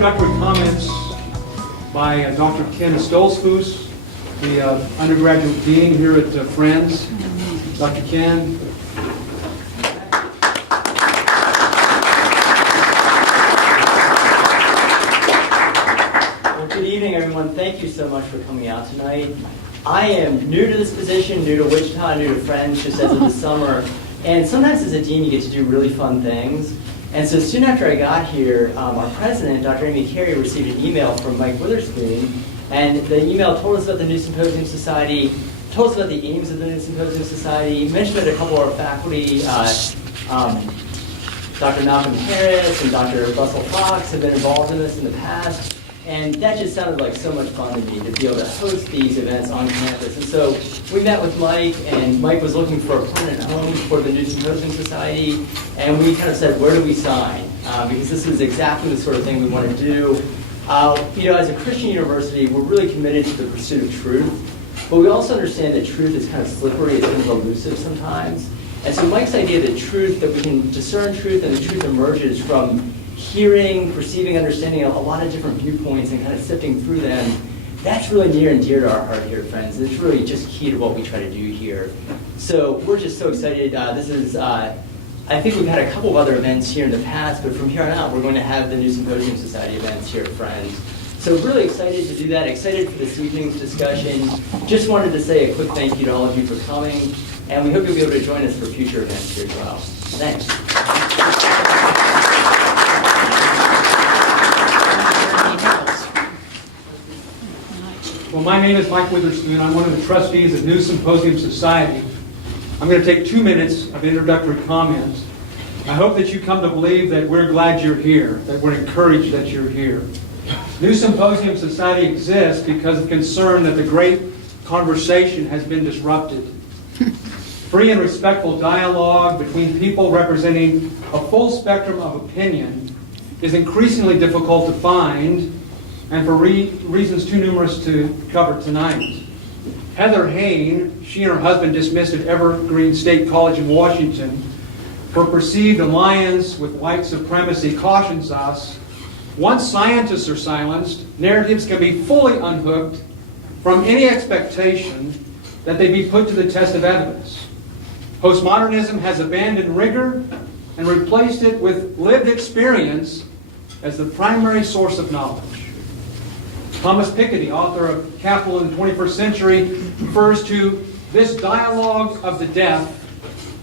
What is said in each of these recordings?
introductory comments by Dr. Ken Stolzfus, the undergraduate dean here at Friends. Dr. Ken. Well, good evening, everyone. Thank you so much for coming out tonight. I am new to this position, new to Wichita, new to Friends, just as of the summer. And sometimes as a dean, you get to do really fun things. And so soon after I got here, our president, Dr. Amy Carey, received an email from Mike Witherspoon. And the email told us about the new Symposium Society, told us about the aims of the new Symposium Society, mentioned that a couple of our faculty, Dr. Malcolm Harris and Dr. Russell Fox, have been involved in this in the past. And that just sounded like so much fun to me to be able to host these events on campus. And so we met with Mike, and Mike was looking for a permanent home for the new Symposium Society. And we kind of said, where do we sign? Because this is exactly the sort of thing we want to do. As a Christian university, we're really committed to the pursuit of truth. But we also understand that truth is kind of slippery, it's kind of elusive sometimes. And so Mike's idea that we can discern truth and the truth emerges from hearing, perceiving, understanding a lot of different viewpoints and kind of sifting through them, that's really near and dear to our heart here, friends. It's really just key to what we try to do here. So we're just so excited. I think we've had a couple of other events here in the past, but from here on out, we're going to have the new Symposium Society events here at Friends. So really excited to do that, excited for this evening's discussion. Just wanted to say a quick thank you to all of you for coming, and we hope you'll be able to join us for future events here as well. Thanks. Well, my name is Mike Witherspoon. I'm one of the trustees of New Symposium Society. I'm going to take 2 minutes of introductory comments. I hope that you come to believe that we're glad you're here, that we're encouraged that you're here. New Symposium Society exists because of concern that the great conversation has been disrupted. Free and respectful dialogue between people representing a full spectrum of opinion is increasingly difficult to find, and for reasons too numerous to cover tonight. Heather Hayne, she and her husband dismissed at Evergreen State College in Washington for perceived alliance with white supremacy, cautions us, once scientists are silenced, narratives can be fully unhooked from any expectation that they be put to the test of evidence. Postmodernism has abandoned rigor and replaced it with lived experience as the primary source of knowledge. Thomas Piketty, author of Capital in the 21st Century, refers to this dialogue of the deaf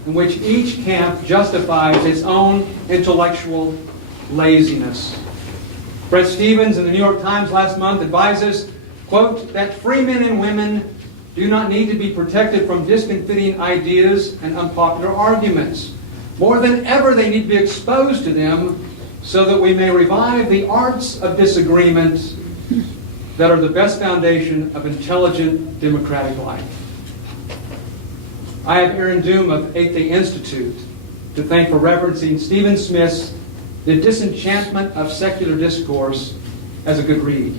in which each camp justifies its own intellectual laziness. Bret Stephens in the New York Times last month advises, quote, that free men and women do not need to be protected from discomfiting ideas and unpopular arguments. More than ever, they need to be exposed to them so that we may revive the arts of disagreement that are the best foundation of intelligent democratic life. I have Aaron Doom of Eighth Day Institute to thank for referencing Stephen Smith's The Disenchantment of Secular Discourse as a good read.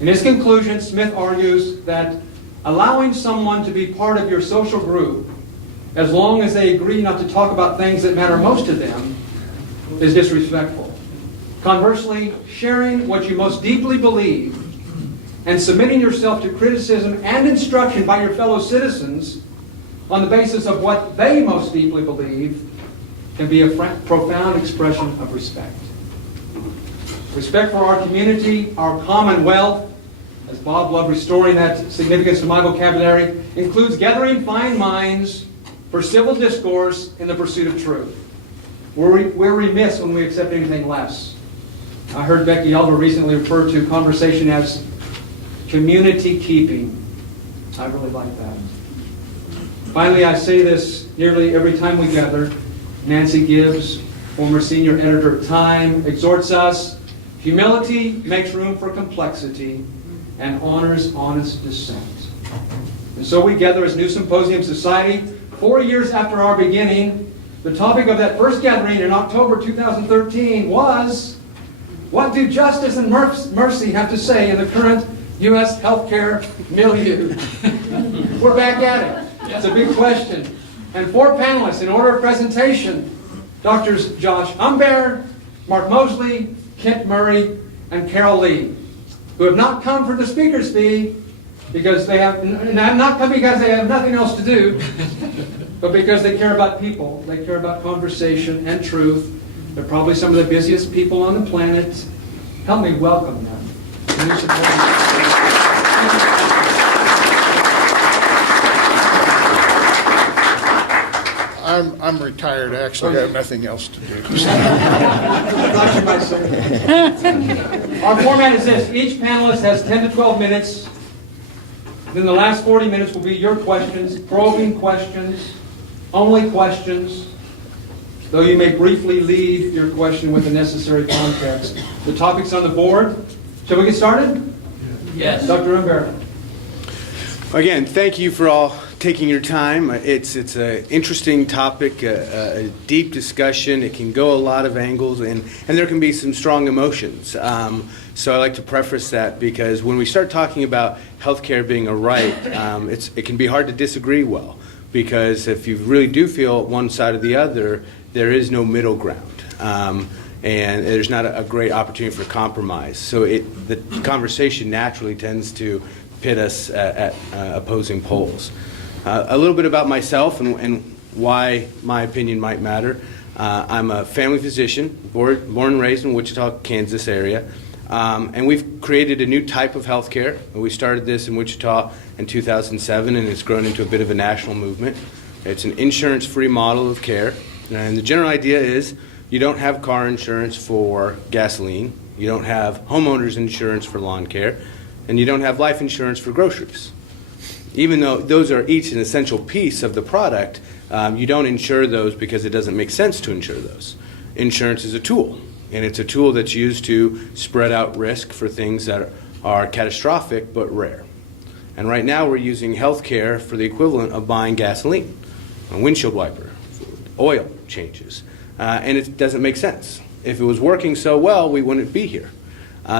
In his conclusion, Smith argues that allowing someone to be part of your social group, as long as they agree not to talk about things that matter most to them, is disrespectful. Conversely, sharing what you most deeply believe and submitting yourself to criticism and instruction by your fellow citizens on the basis of what they most deeply believe can be a profound expression of respect. Respect for our community, our commonwealth, as Bob loved restoring that significance to my vocabulary, includes gathering fine minds for civil discourse in the pursuit of truth. We're remiss when we accept anything less. I heard Becky Elder recently refer to conversation as community keeping. I really like that. Finally, I say this nearly every time we gather. Nancy Gibbs, former senior editor of Time, exhorts us, humility makes room for complexity and honors honest dissent. And so we gather as New Symposium Society. 4 years after our beginning, the topic of that first gathering in October 2013 was, what do justice and mercy have to say in the current U.S. healthcare milieu? We're back at it. It's a big question. And 4 panelists in order of presentation, Drs. Josh Umbehr, Mark Mosley, Kent Murray, and Carol Lee, who have not come for the speaker's fee because they have, and have not come because they have nothing else to do, but because they care about people. They care about conversation and truth. They're probably some of the busiest people on the planet. Help me welcome them. I'm retired, actually. I have nothing else to do. Our format is this. Each panelist has 10 to 12 minutes. Then the last 40 minutes will be your questions, probing questions, only questions, though you may briefly lead your question with the necessary context. The topic's on the board. Shall we get started? Yes. Dr. Umbehr. Again, thank you for all taking your time. It's an interesting topic, a deep discussion. It can go a lot of angles, and there can be some strong emotions. So I like to preface that because when we start talking about healthcare being a right, it can be hard to disagree well, because if you really do feel one side or the other, there is no middle ground. And there's not a great opportunity for compromise. So the conversation naturally tends to pit us at opposing poles. A little bit about myself and why my opinion might matter. I'm a family physician, born and raised in Wichita, Kansas area. And we've created a new type of healthcare. We started this in Wichita in 2007, and it's grown into a bit of a national movement. It's an insurance-free model of care. And the general idea is you don't have car insurance for gasoline, you don't have homeowners insurance for lawn care, and you don't have life insurance for groceries. Even though those are each an essential piece of the product, you don't insure those because it doesn't make sense to insure those. Insurance is a tool, and it's a tool that's used to spread out risk for things that are catastrophic but rare. And right now we're using healthcare for the equivalent of buying gasoline, a windshield wiper, oil changes, and it doesn't make sense. If it was working so well, we wouldn't be here.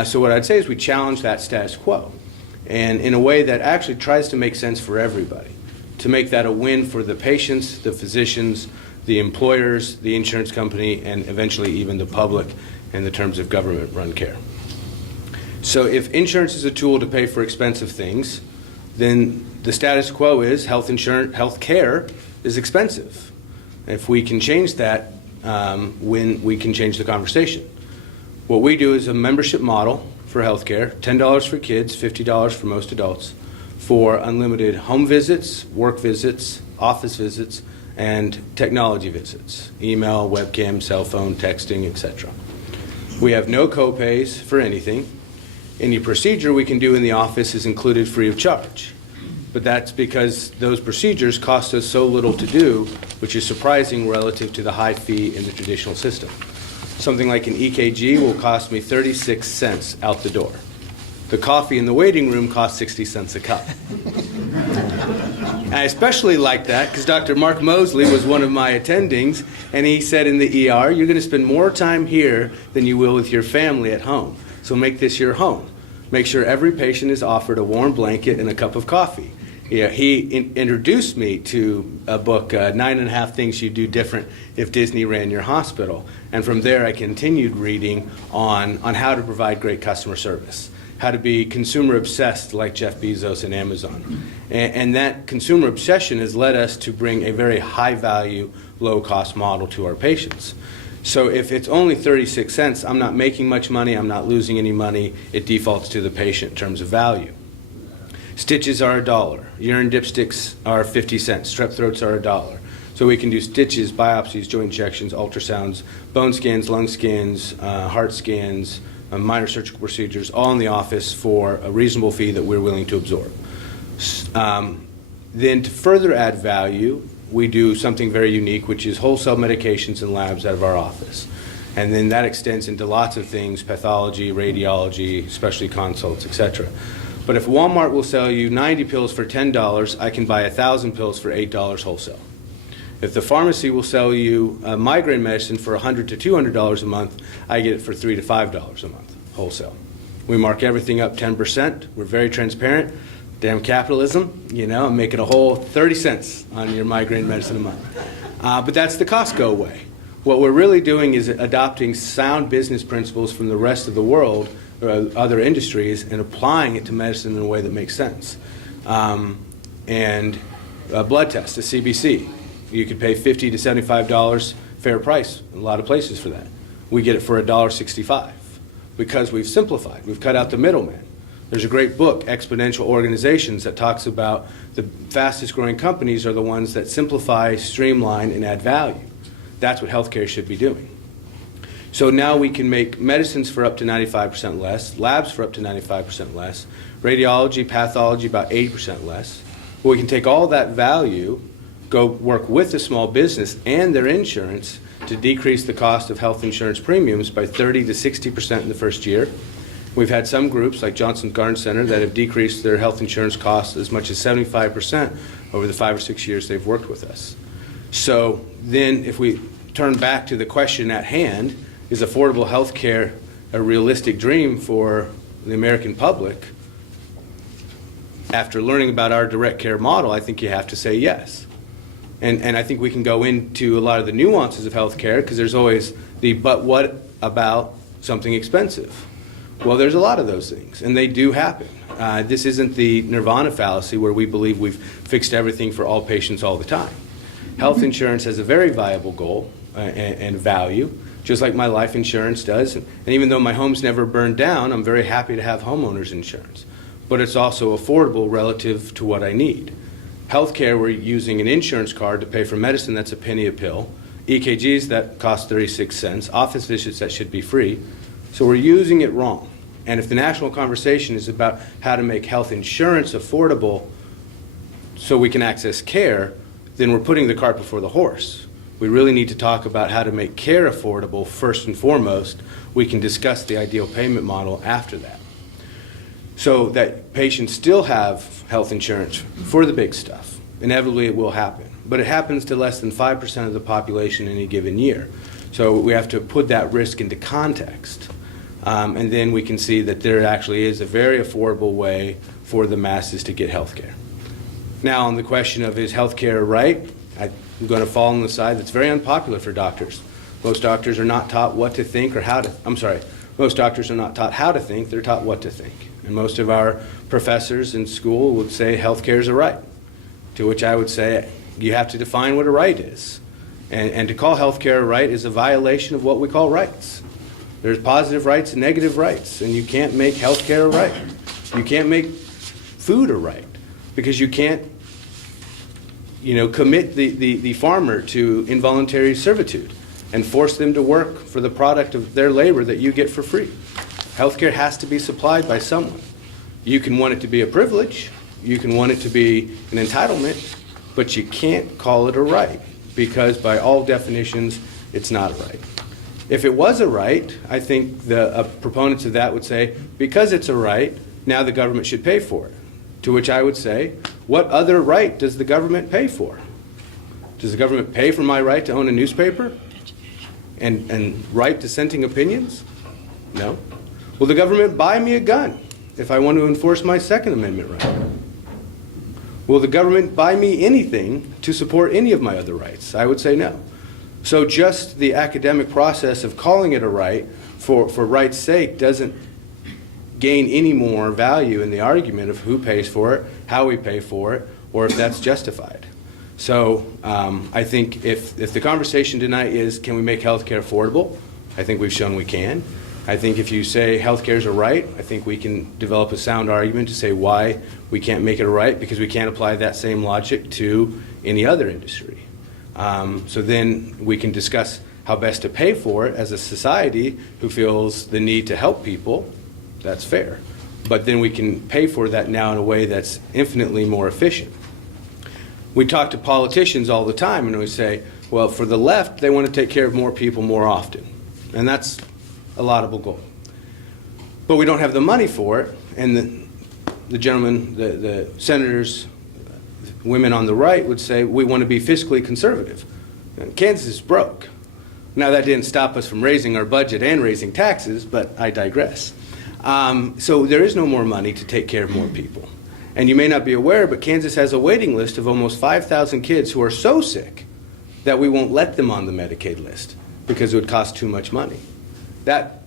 So what I'd say is we challenge that status quo, and in a way that actually tries to make sense for everybody, to make that a win for the patients, the physicians, the employers, the insurance company, and eventually even the public in the terms of government-run care. So if insurance is a tool to pay for expensive things, then the status quo is health care is expensive. If we can change that, when we can change the conversation. What we do is a membership model for healthcare, $10 for kids, $50 for most adults, for unlimited home visits, work visits, office visits, and technology visits, email, webcam, cell phone, texting, etc. We have no co-pays for anything. Any procedure we can do in the office is included free of charge. But that's because those procedures cost us so little to do, which is surprising relative to the high fee in the traditional system. Something like an EKG will cost me 36 cents out the door. The coffee in the waiting room costs 60 cents a cup. I especially like that because Dr. Mark Mosley was one of my attendings, and he said in the ER, you're going to spend more time here than you will with your family at home. So make this your home. Make sure every patient is offered a warm blanket and a cup of coffee. Yeah, he introduced me to a book, 9.5 Things You'd Do Different If Disney Ran Your Hospital. And from there I continued reading on how to provide great customer service, how to be consumer obsessed like Jeff Bezos and Amazon. And that consumer obsession has led us to bring a very high value, low cost model to our patients. So if it's only 36 cents, I'm not making much money, I'm not losing any money, it defaults to the patient in terms of value. Stitches are $1. Urine dipsticks are 50 cents. Strep throats are $1. So we can do stitches, biopsies, joint injections, ultrasounds, bone scans, lung scans, heart scans, minor surgical procedures, all in the office for a reasonable fee that we're willing to absorb. Then to further add value, we do something very unique, which is wholesale medications and labs out of our office. And then that extends into lots of things, pathology, radiology, specialty consults, etc. But if Walmart will sell you 90 pills for $10, I can buy 1,000 pills for $8 wholesale. If the pharmacy will sell you migraine medicine for $100 to $200 a month, I get it for $3 to $5 a month wholesale. We mark everything up 10%. We're very transparent. Damn capitalism, I'm making a whole 30 cents on your migraine medicine a month. But that's the Costco way. What we're really doing is adopting sound business principles from the rest of the world other industries and applying it to medicine in a way that makes sense. And a blood test, a CBC, you could pay $50 to $75 fair price in a lot of places for that. We get it for $1.65 because we've simplified. We've cut out the middleman. There's a great book, Exponential Organizations, that talks about the fastest growing companies are the ones that simplify, streamline, and add value. That's what healthcare should be doing. So now we can make medicines for up to 95% less, labs for up to 95% less, radiology, pathology about 80% less. Well, we can take all that value, go work with the small business and their insurance to decrease the cost of health insurance premiums by 30 to 60% in the first year. We've had some groups like Johnson Garden Center that have decreased their health insurance costs as much as 75% over the 5 or 6 years they've worked with us. So then if we turn back to the question at hand, is affordable health care a realistic dream for the American public? After learning about our direct care model, I think you have to say yes. And I think we can go into a lot of the nuances of health care because there's always the but what about something expensive? Well, there's a lot of those things, and they do happen. This isn't the nirvana fallacy where we believe we've fixed everything for all patients all the time. Health insurance has a very viable goal and value, just like my life insurance does. And even though my home's never burned down, I'm very happy to have homeowners insurance. But it's also affordable relative to what I need. Healthcare, we're using an insurance card to pay for medicine that's a penny a pill, EKGs that cost 36 cents, office visits that should be free. So we're using it wrong. And if the national conversation is about how to make health insurance affordable so we can access care, then we're putting the cart before the horse. We really need to talk about how to make care affordable first and foremost. We can discuss the ideal payment model after that, so that patients still have health insurance for the big stuff. Inevitably it will happen, but it happens to less than 5% of the population in any given year. So we have to put that risk into context. And then we can see that there actually is a very affordable way for the masses to get health care. Now, on the question of is health care right, I'm going to fall on the side that's very unpopular for doctors. Most doctors are not taught what to think or how to, most doctors are not taught how to think, they're taught what to think. And most of our professors in school would say health care is a right, to which I would say you have to define what a right is. And to call health care a right is a violation of what we call rights. There's positive rights and negative rights, and you can't make health care a right. You can't make food a right, because you can't commit the farmer to involuntary servitude and force them to work for the product of their labor that you get for free. Healthcare has to be supplied by someone. You can want it to be a privilege, you can want it to be an entitlement, but you can't call it a right, because by all definitions, it's not a right. If it was a right, I think the proponents of that would say, because it's a right, now the government should pay for it. To which I would say, what other right does the government pay for? Does the government pay for my right to own a newspaper and right dissenting opinions? No. Will the government buy me a gun if I want to enforce my Second Amendment right? Will the government buy me anything to support any of my other rights? I would say no. So just the academic process of calling it a right for right's sake doesn't gain any more value in the argument of who pays for it, how we pay for it, or if that's justified. So I think if the conversation tonight is, can we make healthcare affordable? I think we've shown we can. I think if you say healthcare is a right, I think we can develop a sound argument to say why we can't make it a right, because we can't apply that same logic to any other industry. So then we can discuss how best to pay for it as a society who feels the need to help people. That's fair. But then we can pay for that now in a way that's infinitely more efficient. We talk to politicians all the time and we say, well, for the left, they want to take care of more people more often. And that's a laudable goal. But we don't have the money for it. And the gentlemen, the senators, women on the right would say, we want to be fiscally conservative. And Kansas is broke. Now, that didn't stop us from raising our budget and raising taxes, but I digress. So there is no more money to take care of more people. And you may not be aware, but Kansas has a waiting list of almost 5,000 kids who are so sick that we won't let them on the Medicaid list because it would cost too much money. That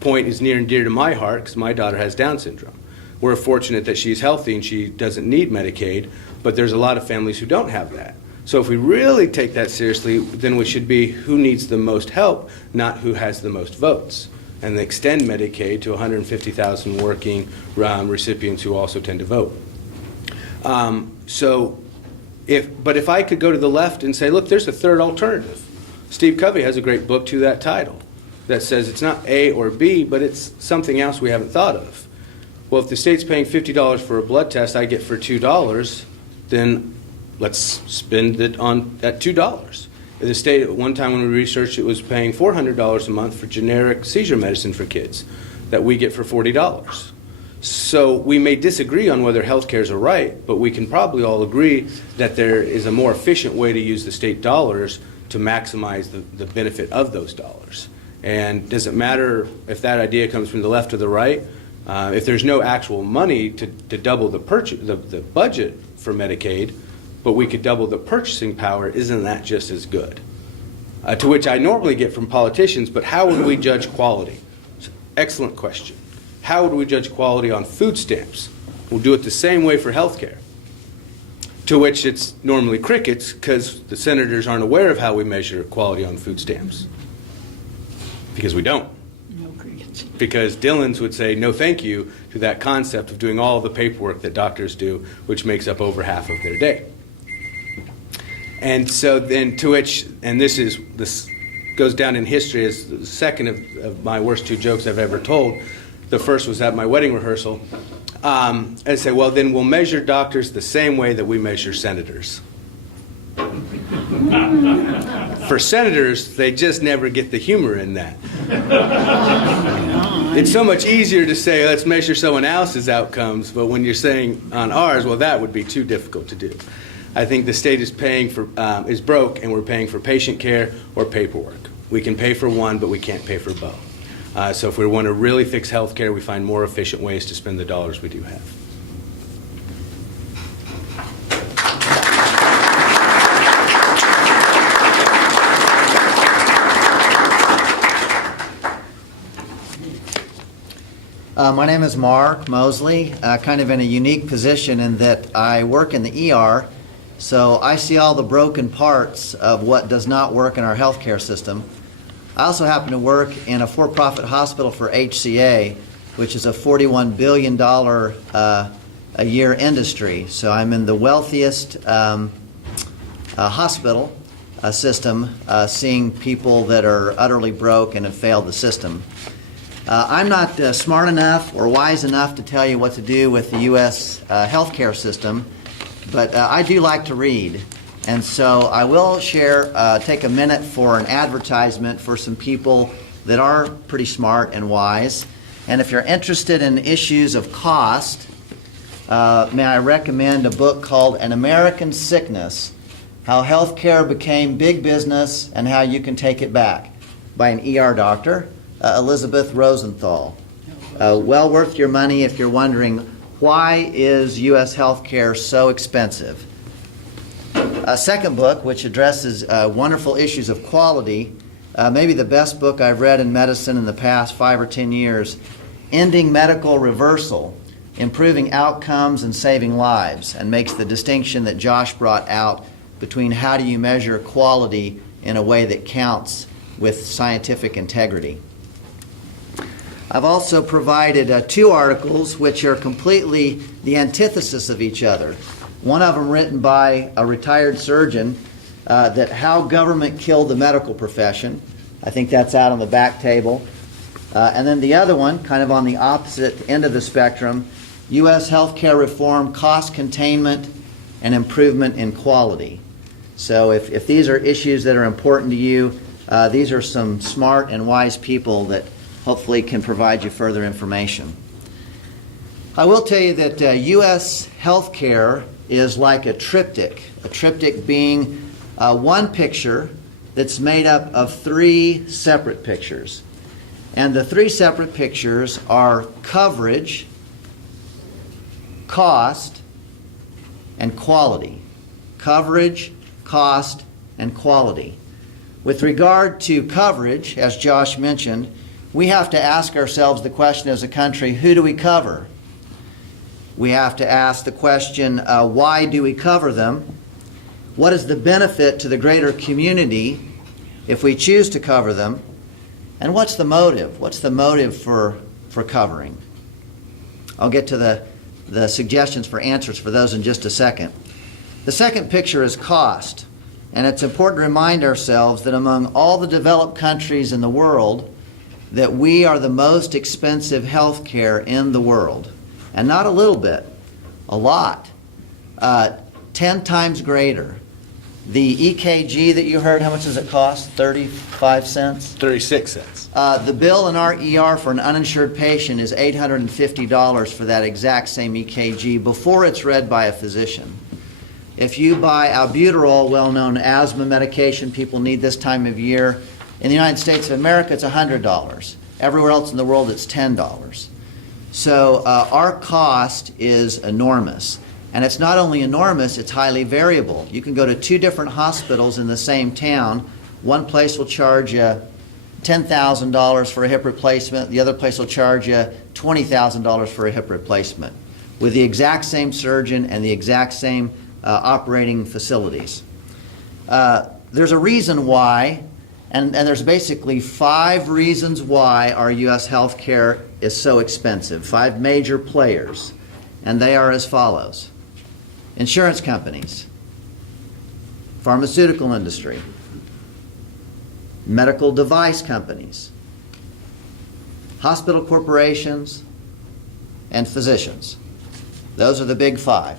point is near and dear to my heart because my daughter has Down syndrome. We're fortunate that she's healthy and she doesn't need Medicaid, but there's a lot of families who don't have that. So if we really take that seriously, then we should be who needs the most help, not who has the most votes, and extend Medicaid to 150,000 working recipients who also tend to vote. But if I could go to the left and say, look, there's a third alternative. Steve Covey has a great book to that title that says it's not A or B, but it's something else we haven't thought of. Well, if the state's paying $50 for a blood test I get for $2, then let's spend it on at $2. The state, at one time when we researched it, was paying $400 a month for generic seizure medicine for kids that we get for $40. So we may disagree on whether health care is right, but we can probably all agree that there is a more efficient way to use the state dollars to maximize the benefit of those dollars. And does it matter if that idea comes from the left or the right? If there's no actual money to double the budget for Medicaid, but we could double the purchasing power, isn't that just as good? To which I normally get from politicians, but how would we judge quality? Excellent question. How would we judge quality on food stamps? We'll do it the same way for health care. To which it's normally crickets, because the senators aren't aware of how we measure quality on food stamps. Because we don't. No crickets. Because Dillons would say no thank you to that concept of doing all the paperwork that doctors do, which makes up over half of their day. And so then to which, and this goes down in history as the second of my worst two jokes I've ever told. The first was at my wedding rehearsal. I say, well, then we'll measure doctors the same way that we measure senators. For senators, they just never get the humor in that. It's so much easier to say, let's measure someone else's outcomes, but when you're saying on ours, well, that would be too difficult to do. I think the state is is broke, and we're paying for patient care or paperwork. We can pay for one, but we can't pay for both. So if we want to really fix health care, we find more efficient ways to spend the dollars we do have. My name is Mark Mosley, kind of in a unique position in that I work in the ER, so I see all the broken parts of what does not work in our healthcare system. I also happen to work in a for-profit hospital for HCA, which is a $41 billion a year industry. So I'm in the wealthiest hospital system, seeing people that are utterly broke and have failed the system. I'm not smart enough or wise enough to tell you what to do with the U.S. Healthcare system, but I do like to read. And so I will take a minute for an advertisement for some people that are pretty smart and wise. And if you're interested in issues of cost, may I recommend a book called An American Sickness, How Healthcare Became Big Business and How You Can Take It Back, by an ER doctor, Elizabeth Rosenthal. Well worth your money if you're wondering, why is U.S. healthcare so expensive? A second book, which addresses wonderful issues of quality, maybe the best book I've read in medicine in the past 5 or 10 years, Ending Medical Reversal, Improving Outcomes and Saving Lives, and makes the distinction that Josh brought out between how do you measure quality in a way that counts with scientific integrity. I've also provided 2 articles which are completely the antithesis of each other. One of them written by a retired surgeon, that how government killed the medical profession. I think that's out on the back table. And then the other one, kind of on the opposite end of the spectrum, U.S. healthcare reform, cost containment, and improvement in quality. So if these are issues that are important to you, these are some smart and wise people that hopefully can provide you further information. I will tell you that U.S. healthcare is like a triptych being one picture that's made up of 3 separate pictures. And the 3 separate pictures are coverage, cost, and quality. Coverage, cost, and quality. With regard to coverage, as Josh mentioned, we have to ask ourselves the question as a country, who do we cover? We have to ask the question, why do we cover them? What is the benefit to the greater community if we choose to cover them? And what's the motive? What's the motive for covering? I'll get to the suggestions for answers for those in just a second. The second picture is cost. And it's important to remind ourselves that among all the developed countries in the world, that we are the most expensive health care in the world. And not a little bit, a lot. 10 times greater. The EKG that you heard, how much does it cost? 35 cents? 36 cents. The bill in our ER for an uninsured patient is $850 for that exact same EKG before it's read by a physician. If you buy albuterol, well-known asthma medication people need this time of year, in the United States of America it's $100. Everywhere else in the world it's $10. So our cost is enormous. And it's not only enormous, it's highly variable. You can go to 2 different hospitals in the same town. One place will charge you $10,000 for a hip replacement. The other place will charge you $20,000 for a hip replacement with the exact same surgeon and the exact same operating facilities. There's a reason why, and there's basically 5 reasons why our U.S. healthcare is so expensive, 5 major players, and they are as follows. Insurance companies, pharmaceutical industry, medical device companies, hospital corporations, and physicians. Those are the big 5.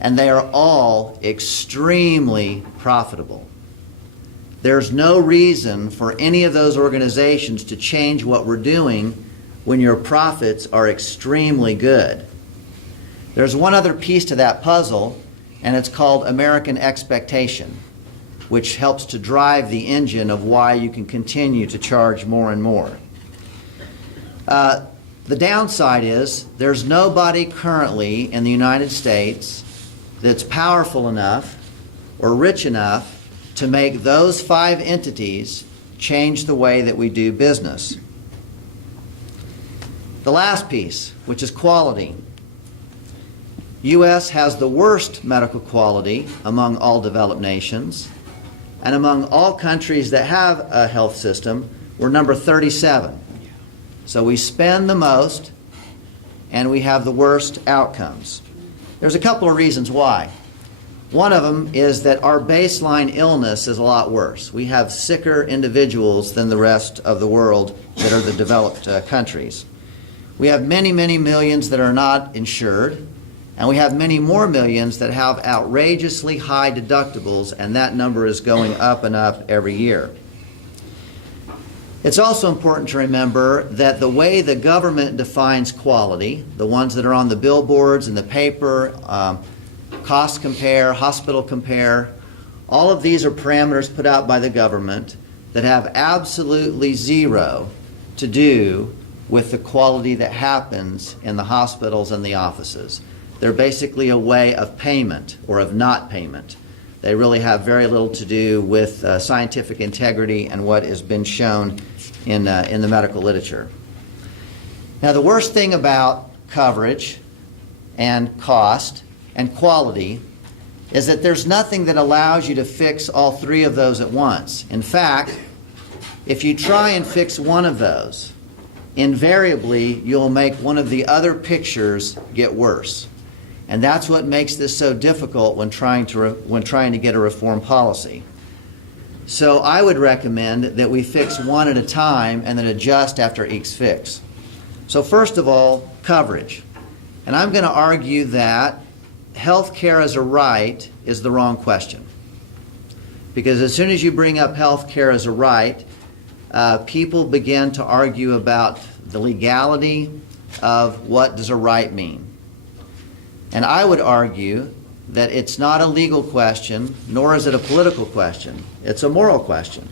And they are all extremely profitable. There's no reason for any of those organizations to change what we're doing when your profits are extremely good. There's one other piece to that puzzle, and it's called American expectation, which helps to drive the engine of why you can continue to charge more and more. The downside is there's nobody currently in the United States that's powerful enough or rich enough to make those 5 entities change the way that we do business. The last piece, which is quality. U.S. has the worst medical quality among all developed nations, and among all countries that have a health system, we're number 37. So we spend the most, and we have the worst outcomes. There's a couple of reasons why. One of them is that our baseline illness is a lot worse. We have sicker individuals than the rest of the world that are the developed countries. We have many, many millions that are not insured, and we have many more millions that have outrageously high deductibles, and that number is going up and up every year. It's also important to remember that the way the government defines quality, the ones that are on the billboards and the paper, cost compare, hospital compare, all of these are parameters put out by the government that have absolutely zero to do with the quality that happens in the hospitals and the offices. They're basically a way of payment or of not payment. They really have very little to do with scientific integrity and what has been shown in the medical literature. Now, the worst thing about coverage and cost and quality is that there's nothing that allows you to fix all 3 of those at once. In fact, if you try and fix one of those, invariably you'll make one of the other pictures get worse. And that's what makes this so difficult when trying to get a reform policy. So I would recommend that we fix one at a time and then adjust after each fix. So first of all, coverage. And I'm going to argue that health care as a right is the wrong question. Because as soon as you bring up health care as a right, people begin to argue about the legality of what does a right mean. And I would argue that it's not a legal question, nor is it a political question. It's a moral question.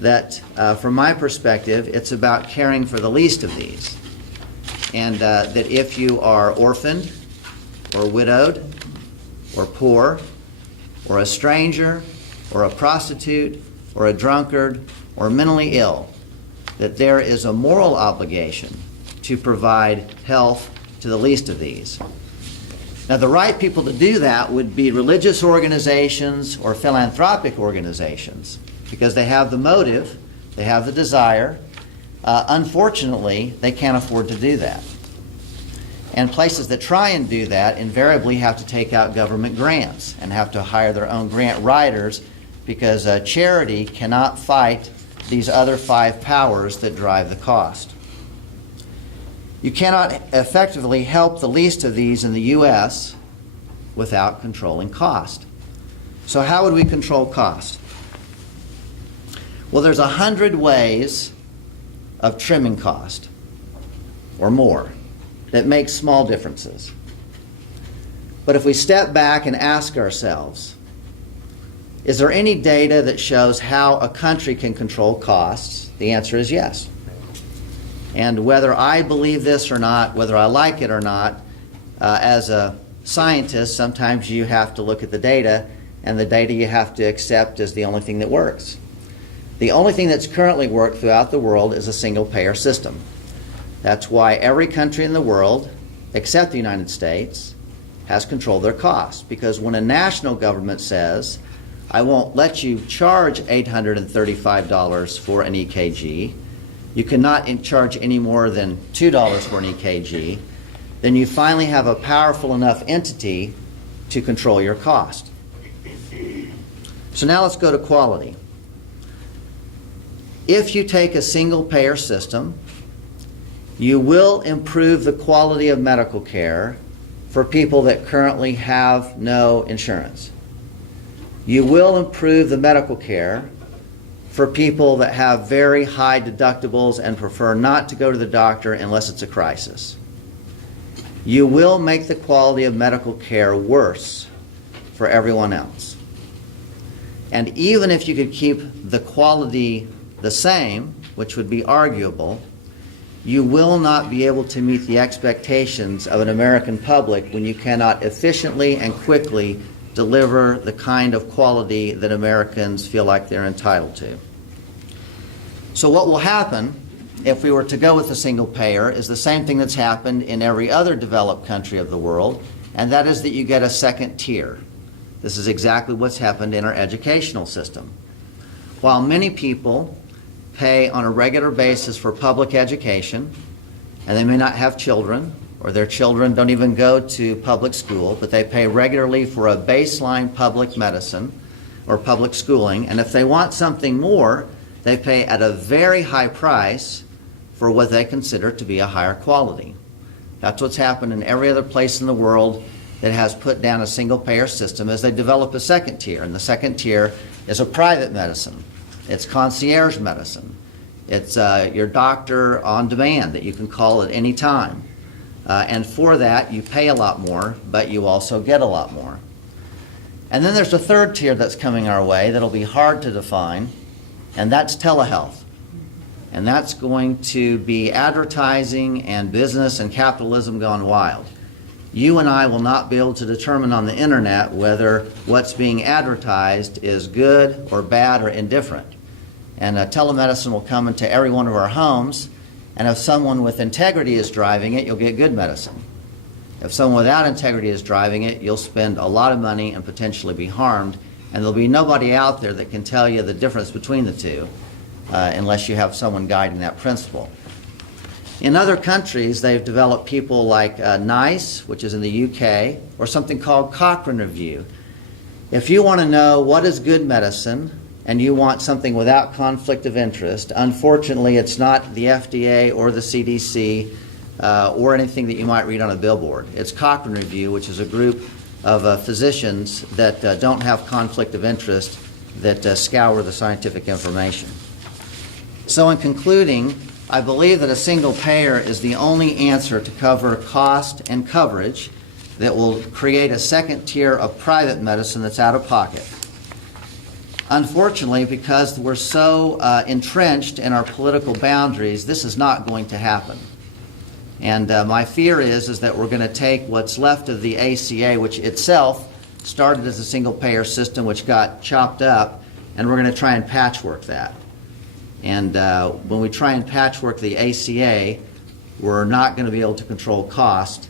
That, from my perspective, it's about caring for the least of these. And that if you are orphaned, or widowed, or poor, or a stranger, or a prostitute, or a drunkard, or mentally ill, that there is a moral obligation to provide health to the least of these. Now, the right people to do that would be religious organizations or philanthropic organizations, because they have the motive, they have the desire. Unfortunately, they can't afford to do that. And places that try and do that invariably have to take out government grants and have to hire their own grant writers, because charity cannot fight these other 5 powers that drive the cost. You cannot effectively help the least of these in the U.S. without controlling cost. So how would we control cost? Well, there's 100 ways of trimming cost, or more, that make small differences. But if we step back and ask ourselves, is there any data that shows how a country can control costs? The answer is yes. And whether I believe this or not, whether I like it or not, as a scientist, sometimes you have to look at the data, and the data you have to accept is the only thing that works. The only thing that's currently worked throughout the world is a single-payer system. That's why every country in the world, except the United States, has controlled their costs. Because when a national government says, I won't let you charge $835 for an EKG, you cannot charge any more than $2 for an EKG, then you finally have a powerful enough entity to control your cost. So now let's go to quality. If you take a single-payer system, you will improve the quality of medical care for people that currently have no insurance. You will improve the medical care for people that have very high deductibles and prefer not to go to the doctor unless it's a crisis. You will make the quality of medical care worse for everyone else. And even if you could keep the quality the same, which would be arguable, you will not be able to meet the expectations of an American public when you cannot efficiently and quickly deliver the kind of quality that Americans feel like they're entitled to. So what will happen if we were to go with a single payer is the same thing that's happened in every other developed country of the world, and that is that you get a second tier. This is exactly what's happened in our educational system. While many people pay on a regular basis for public education, and they may not have children, or their children don't even go to public school, but they pay regularly for a baseline public medicine or public schooling, and if they want something more, they pay at a very high price for what they consider to be a higher quality. That's what's happened in every other place in the world that has put down a single-payer system, as they develop a second tier, and the second tier is a private medicine. It's concierge medicine. It's your doctor on demand that you can call at any time. And for that, you pay a lot more, but you also get a lot more. And then there's a third tier that's coming our way that'll be hard to define, and that's telehealth. And that's going to be advertising and business and capitalism gone wild. You and I will not be able to determine on the internet whether what's being advertised is good or bad or indifferent. And telemedicine will come into every one of our homes, and if someone with integrity is driving it, you'll get good medicine. If someone without integrity is driving it, you'll spend a lot of money and potentially be harmed, and there'll be nobody out there that can tell you the difference between the two unless you have someone guiding that principle. In other countries, they've developed people like NICE, which is in the UK, or something called Cochrane Review. If you want to know what is good medicine and you want something without conflict of interest, unfortunately it's not the FDA or the CDC or anything that you might read on a billboard. It's Cochrane Review, which is a group of physicians that don't have conflict of interest that scour the scientific information. So in concluding, I believe that a single payer is the only answer to cover cost and coverage that will create a second tier of private medicine that's out of pocket. Unfortunately, because we're so entrenched in our political boundaries, this is not going to happen. And my fear is that we're going to take what's left of the ACA, which itself started as a single payer system which got chopped up, and we're going to try and patchwork that. And when we try and patchwork the ACA, we're not going to be able to control cost,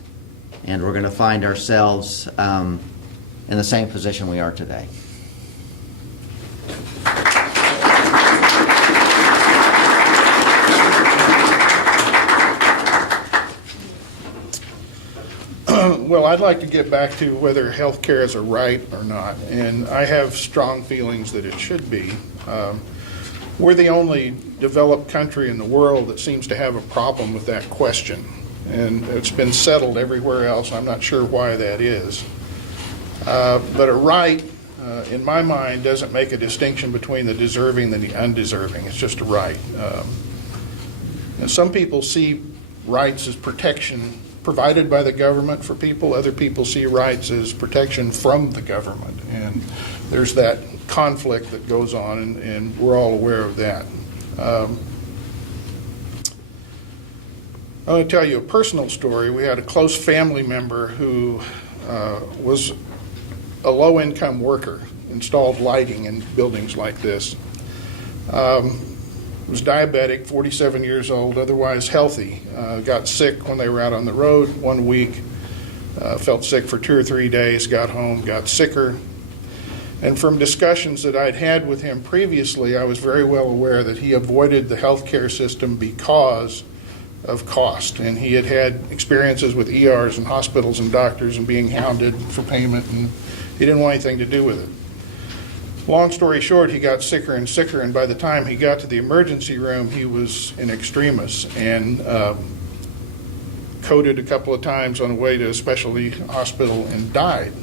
and we're going to find ourselves in the same position we are today. Well, I'd like to get back to whether health care is a right or not, and I have strong feelings that it should be. We're the only developed country in the world that seems to have a problem with that question, and it's been settled everywhere else. I'm not sure why that is. But a right, in my mind, doesn't make a distinction between the deserving and the undeserving. It's just a right. And some people see rights as protection provided by the government for people. Other people see rights as protection from the government. And there's that conflict that goes on, and we're all aware of that. I'm going to tell you a personal story. We had a close family member who was a low-income worker, installed lighting in buildings like this. Was diabetic, 47 years old, otherwise healthy. Got sick when they were out on the road 1 week, felt sick for 2 or 3 days, got home, got sicker. And from discussions that I'd had with him previously, I was very well aware that he avoided the healthcare system because of cost. And he had had experiences with ERs and hospitals and doctors and being hounded for payment, and he didn't want anything to do with it. Long story short, he got sicker and sicker, and by the time he got to the emergency room, he was in extremis and coded a couple of times on the way to a specialty hospital and died.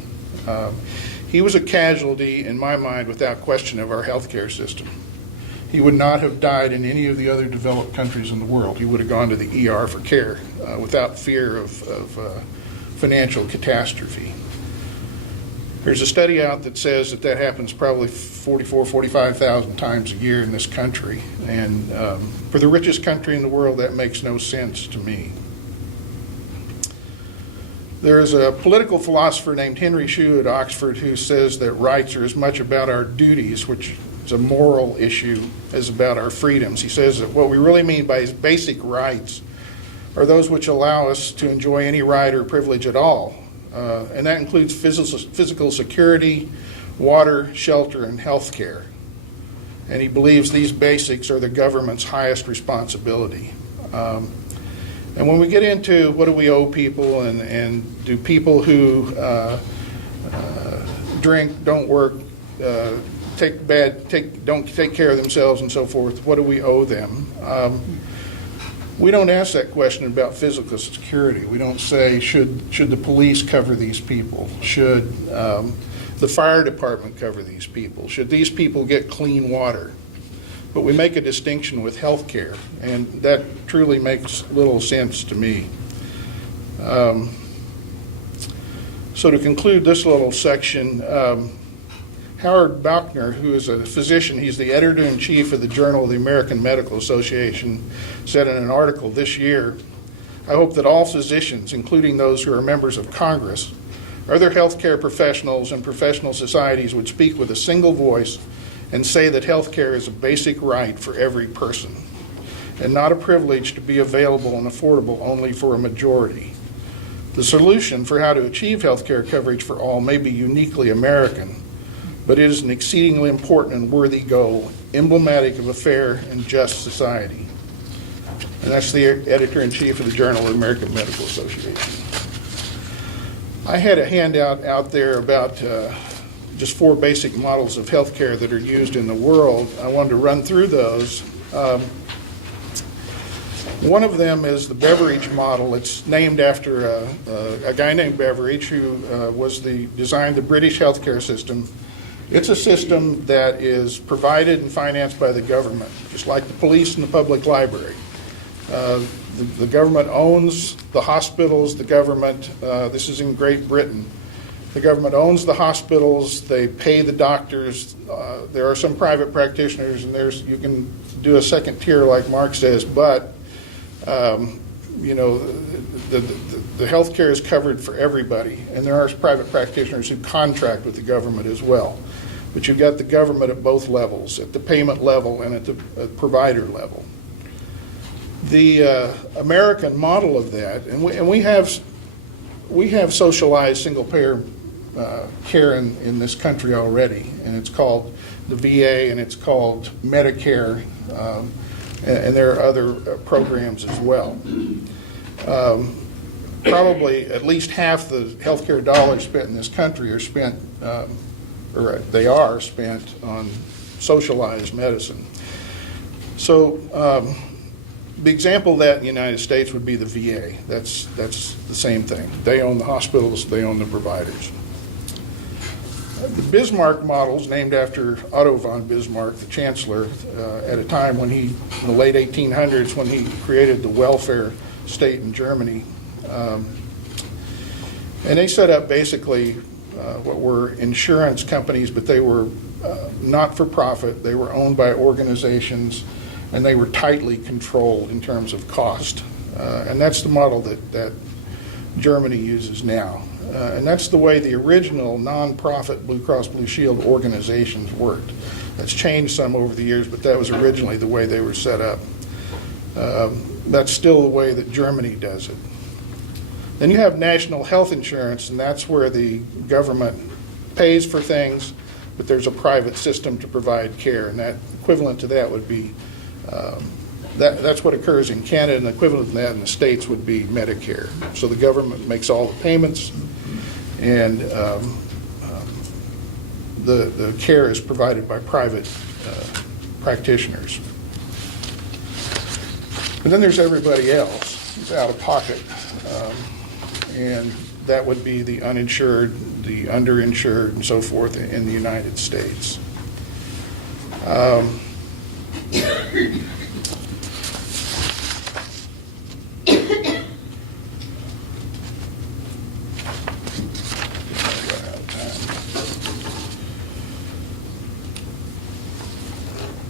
He was a casualty, in my mind, without question, of our healthcare system. He would not have died in any of the other developed countries in the world. He would have gone to the ER for care without fear of financial catastrophe. There's a study out that says that happens probably 45,000 times a year in this country. And for the richest country in the world, that makes no sense to me. There's a political philosopher named Henry Shue at Oxford who says that rights are as much about our duties, which is a moral issue, as about our freedoms. He says that what we really mean by his basic rights are those which allow us to enjoy any right or privilege at all. And that includes physical security, water, shelter, and health care. And he believes these basics are the government's highest responsibility. And when we get into what do we owe people, and do people who drink, don't work, don't take care of themselves and so forth, what do we owe them? We don't ask that question about physical security. We don't say, should the police cover these people? Should the fire department cover these people? Should these people get clean water? But we make a distinction with health care, and that truly makes little sense to me. So to conclude this little section, Howard Bauchner, who is a physician, he's the editor-in-chief of the Journal of the American Medical Association, said in an article this year, "I hope that all physicians, including those who are members of Congress, other healthcare professionals and professional societies would speak with a single voice and say that healthcare is a basic right for every person and not a privilege to be available and affordable only for a majority. The solution for how to achieve healthcare coverage for all may be uniquely American, but it is an exceedingly important and worthy goal, emblematic of a fair and just society." And that's the editor-in-chief of the Journal of the American Medical Association. I had a handout out there about just 4 basic models of healthcare that are used in the world. I wanted to run through those. One of them is the Beveridge model. It's named after a guy named Beveridge who designed the British healthcare system. It's a system that is provided and financed by the government, just like the police and the public library. The government owns the hospitals. The government, this is in Great Britain, the government owns the hospitals. They pay the doctors. There are some private practitioners, and you can do a second tier like Mark says, but the health care is covered for everybody, and there are private practitioners who contract with the government as well. but you've got the government at both levels, at the payment level and at the provider level. The American model of that, and we have socialized single-payer care in this country already, and it's called the VA and it's called Medicare, and there are other programs as well. Probably at least half the healthcare dollars spent in this country are spent, or they are spent on socialized medicine. So the example of that in the United States would be the VA. That's the same thing. They own the hospitals, they own the providers. The Bismarck model is named after Otto von Bismarck, the chancellor, at a time when in the late 1800s, when he created the welfare state in Germany. And they set up basically what were insurance companies, but they were not for profit. They were owned by organizations, and they were tightly controlled in terms of cost. And that's the model that Germany uses now. And that's the way the original non-profit Blue Cross Blue Shield organizations worked. That's changed some over the years, but that was originally the way they were set up. That's still the way that Germany does it. Then you have national health insurance, and that's where the government pays for things, but there's a private system to provide care, and that equivalent to that would be that's what occurs in Canada, and the equivalent to that in the States would be Medicare. So the government makes all the payments, and the care is provided by private practitioners. And then there's everybody else who's out of pocket, and that would be the uninsured, the underinsured, and so forth in the United States.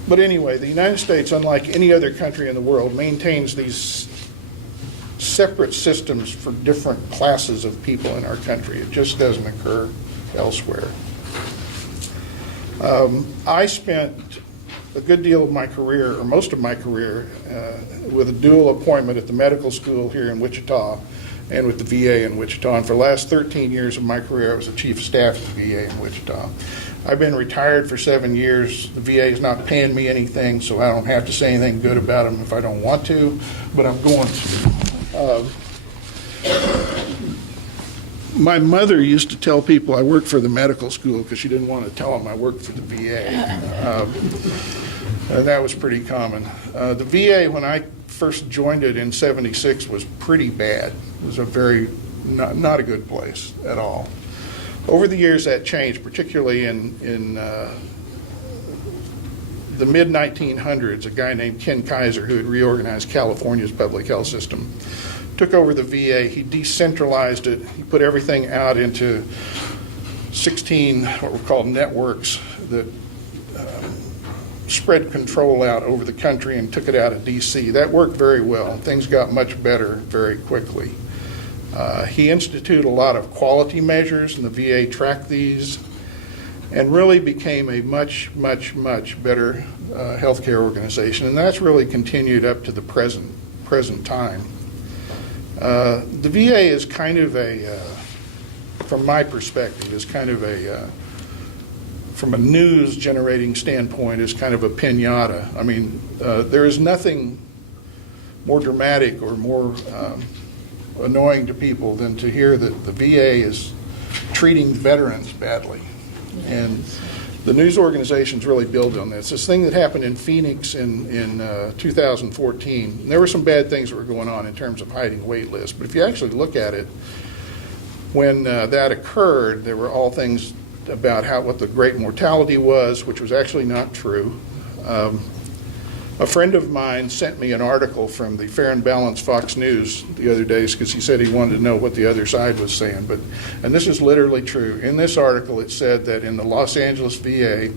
But anyway, the United States, unlike any other country in the world, maintains these separate systems for different classes of people in our country. It just doesn't occur elsewhere. I spent a good deal of my career, or most of my career, with a dual appointment at the medical school here in Wichita and with the VA in Wichita. And for the last 13 years of my career, I was the chief of staff at the VA in Wichita. I've been retired for 7 years. The VA is not paying me anything, so I don't have to say anything good about them if I don't want to, but I'm going to. My mother used to tell people I worked for the medical school because she didn't want to tell them I worked for the VA. And that was pretty common. The VA, when I first joined it in '76, was pretty bad. It was a very, not a good place at all. Over the years that changed, particularly in the mid-1900s. A guy named Ken Kaiser, who had reorganized California's public health system, took over the VA. He decentralized it. He put everything out into 16 what were called networks that spread control out over the country and took it out of D.C. That worked very well. Things got much better very quickly. He instituted a lot of quality measures, and the VA tracked these and really became a much, much, much better healthcare organization. And that's really continued up to the present time. The VA is kind of from my perspective, is kind of from a news generating standpoint, is kind of a piñata. I mean, there is nothing more dramatic or more annoying to people than to hear that the VA is treating veterans badly. And the news organizations really build on this. This thing that happened in Phoenix in 2014, there were some bad things that were going on in terms of hiding wait lists. But if you actually look at it, when that occurred, there were all things about what the great mortality was, which was actually not true. A friend of mine sent me an article from the Fair and Balanced Fox News the other days because he said he wanted to know what the other side was saying. And this is literally true. In this article, it said that in the Los Angeles VA,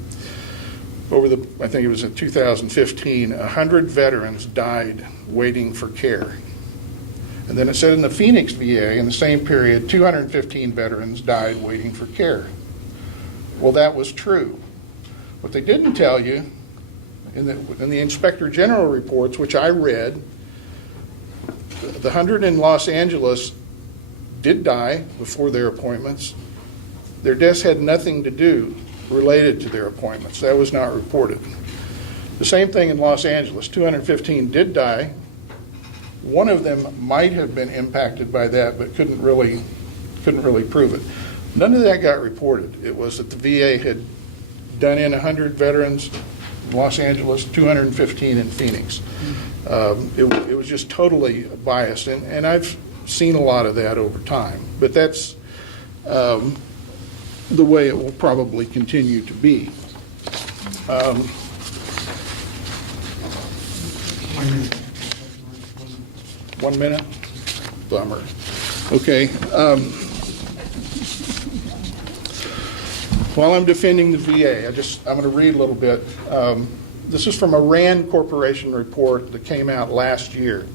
I think it was in 2015, 100 veterans died waiting for care. And then it said in the Phoenix VA, in the same period, 215 veterans died waiting for care. Well, that was true. What they didn't tell you, in the Inspector General reports, which I read, the 100 in Los Angeles did die before their appointments. Their deaths had nothing to do related to their appointments. That was not reported. The same thing in Los Angeles. 215 did die. One of them might have been impacted by that, but couldn't really prove it. None of that got reported. It was that the VA had done in 100 veterans in Los Angeles, 215 in Phoenix. It was just totally biased, and I've seen a lot of that over time. But that's the way it will probably continue to be. 1 minute? Bummer. Okay. While I'm defending the VA, I'm going to read a little bit. This is from a RAND Corporation report that came out last year.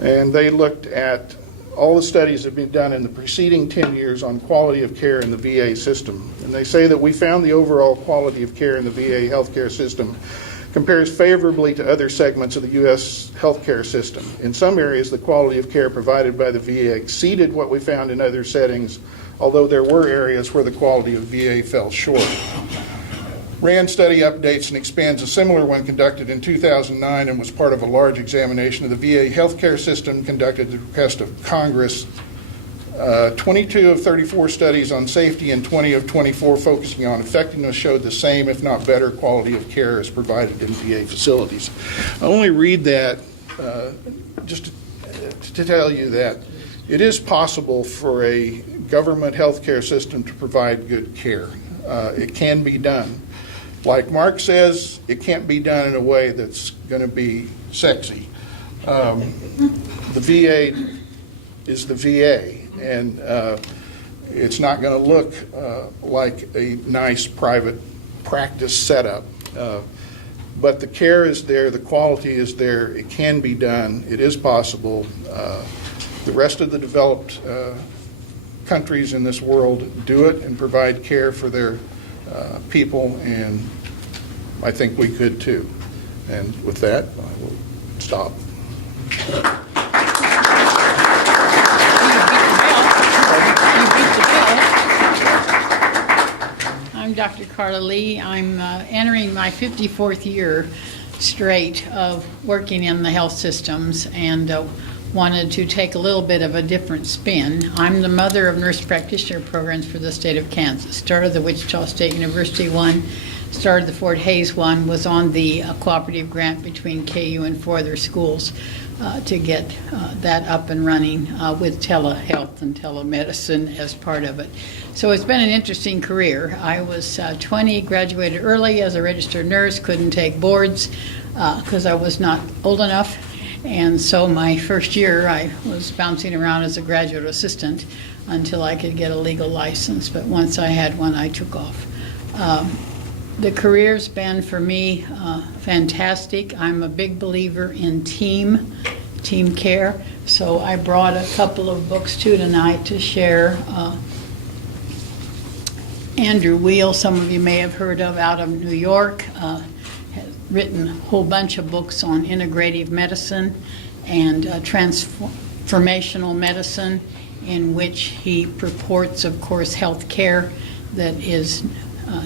And they looked at all the studies that have been done in the preceding 10 years on quality of care in the VA system. And they say that we found the overall quality of care in the VA healthcare system compares favorably to other segments of the U.S. healthcare system. In some areas, the quality of care provided by the VA exceeded what we found in other settings, although there were areas where the quality of VA fell short. RAND study updates and expands a similar one conducted in 2009 and was part of a large examination of the VA healthcare system conducted at the request of Congress. 22 of 34 studies on safety and 20 of 24 focusing on effectiveness showed the same, if not better, quality of care as provided in VA facilities. I only read that just to tell you that it is possible for a government healthcare system to provide good care. It can be done. Like Mark says, it can't be done in a way that's going to be sexy. The VA is the VA, and it's not going to look like a nice private practice setup. But the care is there, the quality is there, it can be done, it is possible. The rest of the developed countries in this world do it and provide care for their people, and I think we could too. And with that, I will stop. I'm Dr. Carla Lee. I'm entering my 54th year straight of working in the health systems, and wanted to take a little bit of a different spin. I'm the mother of nurse practitioner programs for the state of Kansas. Started the Wichita State University one, started the Fort Hays one, was on the cooperative grant between KU and 4 other schools to get that up and running with telehealth and telemedicine as part of it. So it's been an interesting career. I was 20, graduated early as a registered nurse, couldn't take boards because I was not old enough. And so my first year, I was bouncing around as a graduate assistant until I could get a legal license. But once I had one, I took off. The career's been, for me, fantastic. I'm a big believer in team care. So I brought a couple of books too tonight to share. Andrew Weil, some of you may have heard of, out of New York, written a whole bunch of books on integrative medicine and transformational medicine, in which he purports, of course, health care that is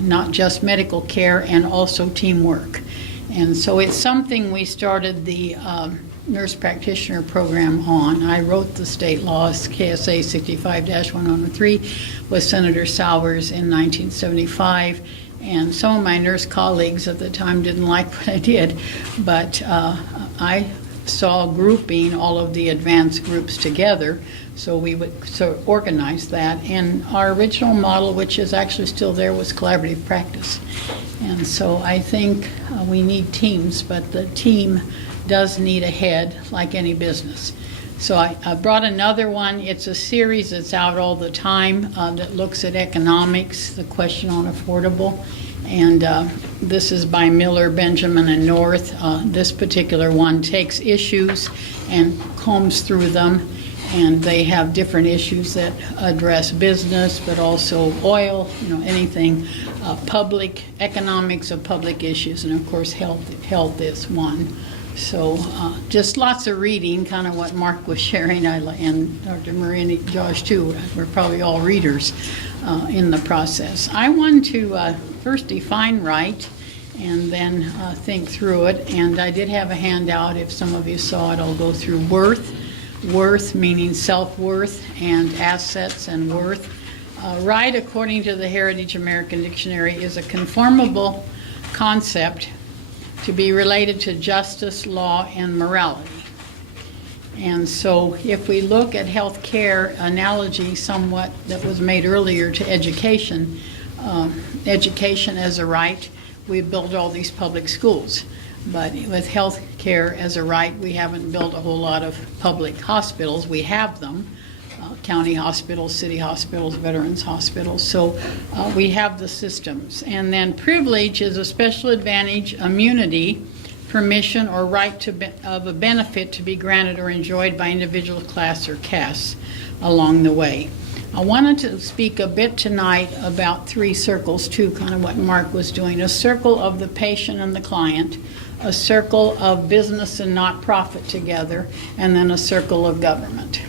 not just medical care and also teamwork. And so it's something we started the nurse practitioner program on. I wrote the state laws, KSA 65-103, with Senator Sowers in 1975. And some of my nurse colleagues at the time didn't like what I did, but I saw grouping all of the advanced groups together, so we would sort of organize that. And our original model, which is actually still there, was collaborative practice. And so I think we need teams, but the team does need a head, like any business. So I brought another one. It's a series that's out all the time that looks at economics, the question on affordable. And this is by Miller, Benjamin, and North. This particular one takes issues and combs through them and they have different issues that address business, but also oil, anything public, economics of public issues, and of course health is one. So just lots of reading, kind of what Mark was sharing, and Dr. Murray and Josh too. We're probably all readers in the process. I want to first define right and then think through it. And I did have a handout. If some of you saw it, I'll go through worth. Worth meaning self-worth and assets and worth. Right, according to the Heritage American Dictionary, is a conformable concept to be related to justice, law, and morality. And so if we look at health care analogy somewhat that was made earlier to education, education as a right, we built all these public schools. But with health care as a right, we haven't built a whole lot of public hospitals. We have them, county hospitals, city hospitals, veterans hospitals. So we have the systems. And then privilege is a special advantage, immunity, permission, or right of a benefit to be granted or enjoyed by individual class or castes along the way. I wanted to speak a bit tonight about three circles too, kind of what Mark was doing. A circle of the patient and the client, a circle of business and not-profit together, and then a circle of government.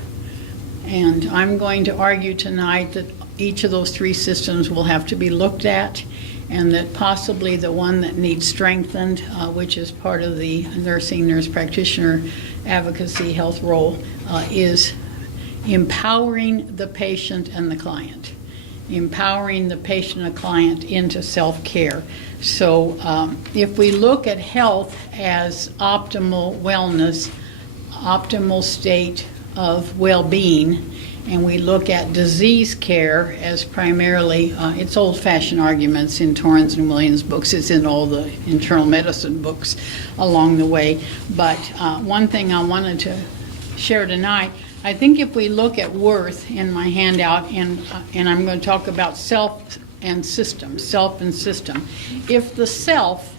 And I'm going to argue tonight that each of those three systems will have to be looked at, and that possibly the one that needs strengthened, which is part of the nursing, nurse practitioner advocacy health role, is empowering the patient and the client. Empowering the patient and client into self-care. So if we look at health as optimal wellness, optimal state of well-being, and we look at disease care as primarily, it's old-fashioned arguments in Torrance and Williams' books, it's in all the internal medicine books along the way. But one thing I wanted to share tonight, I think if we look at worth in my handout, and I'm going to talk about self and system, self and system. If the self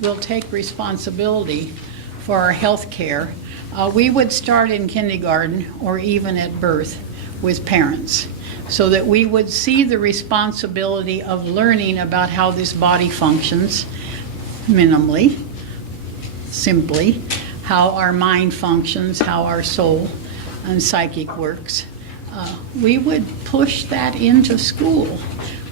will take responsibility for our health care, we would start in kindergarten or even at birth with parents, so that we would see the responsibility of learning about how this body functions minimally, simply, how our mind functions, how our soul and psychic works. We would push that into school,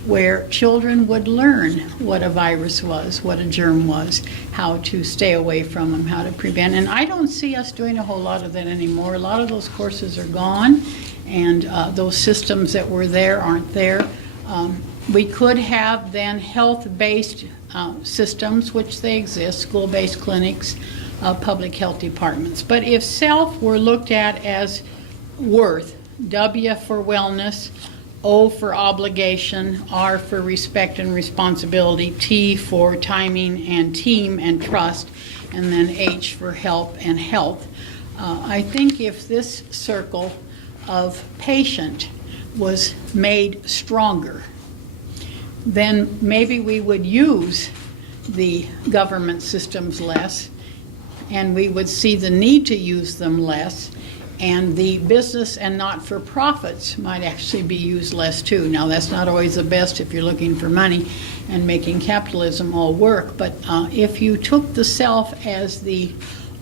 where children would learn what a virus was, what a germ was, how to stay away from them, how to prevent. And I don't see us doing a whole lot of that anymore. A lot of those courses are gone, and those systems that were there aren't there. We could have then health-based systems, which they exist, school-based clinics, public health departments. But if self were looked at as worth, W for wellness, O for obligation, R for respect and responsibility, T for timing and team and trust, and then H for help and health. I think if this circle of patient was made stronger, then maybe we would use the government systems less, and we would see the need to use them less, and the business and not-for-profits might actually be used less too. Now, that's not always the best if you're looking for money and making capitalism all work, but if you took the self as the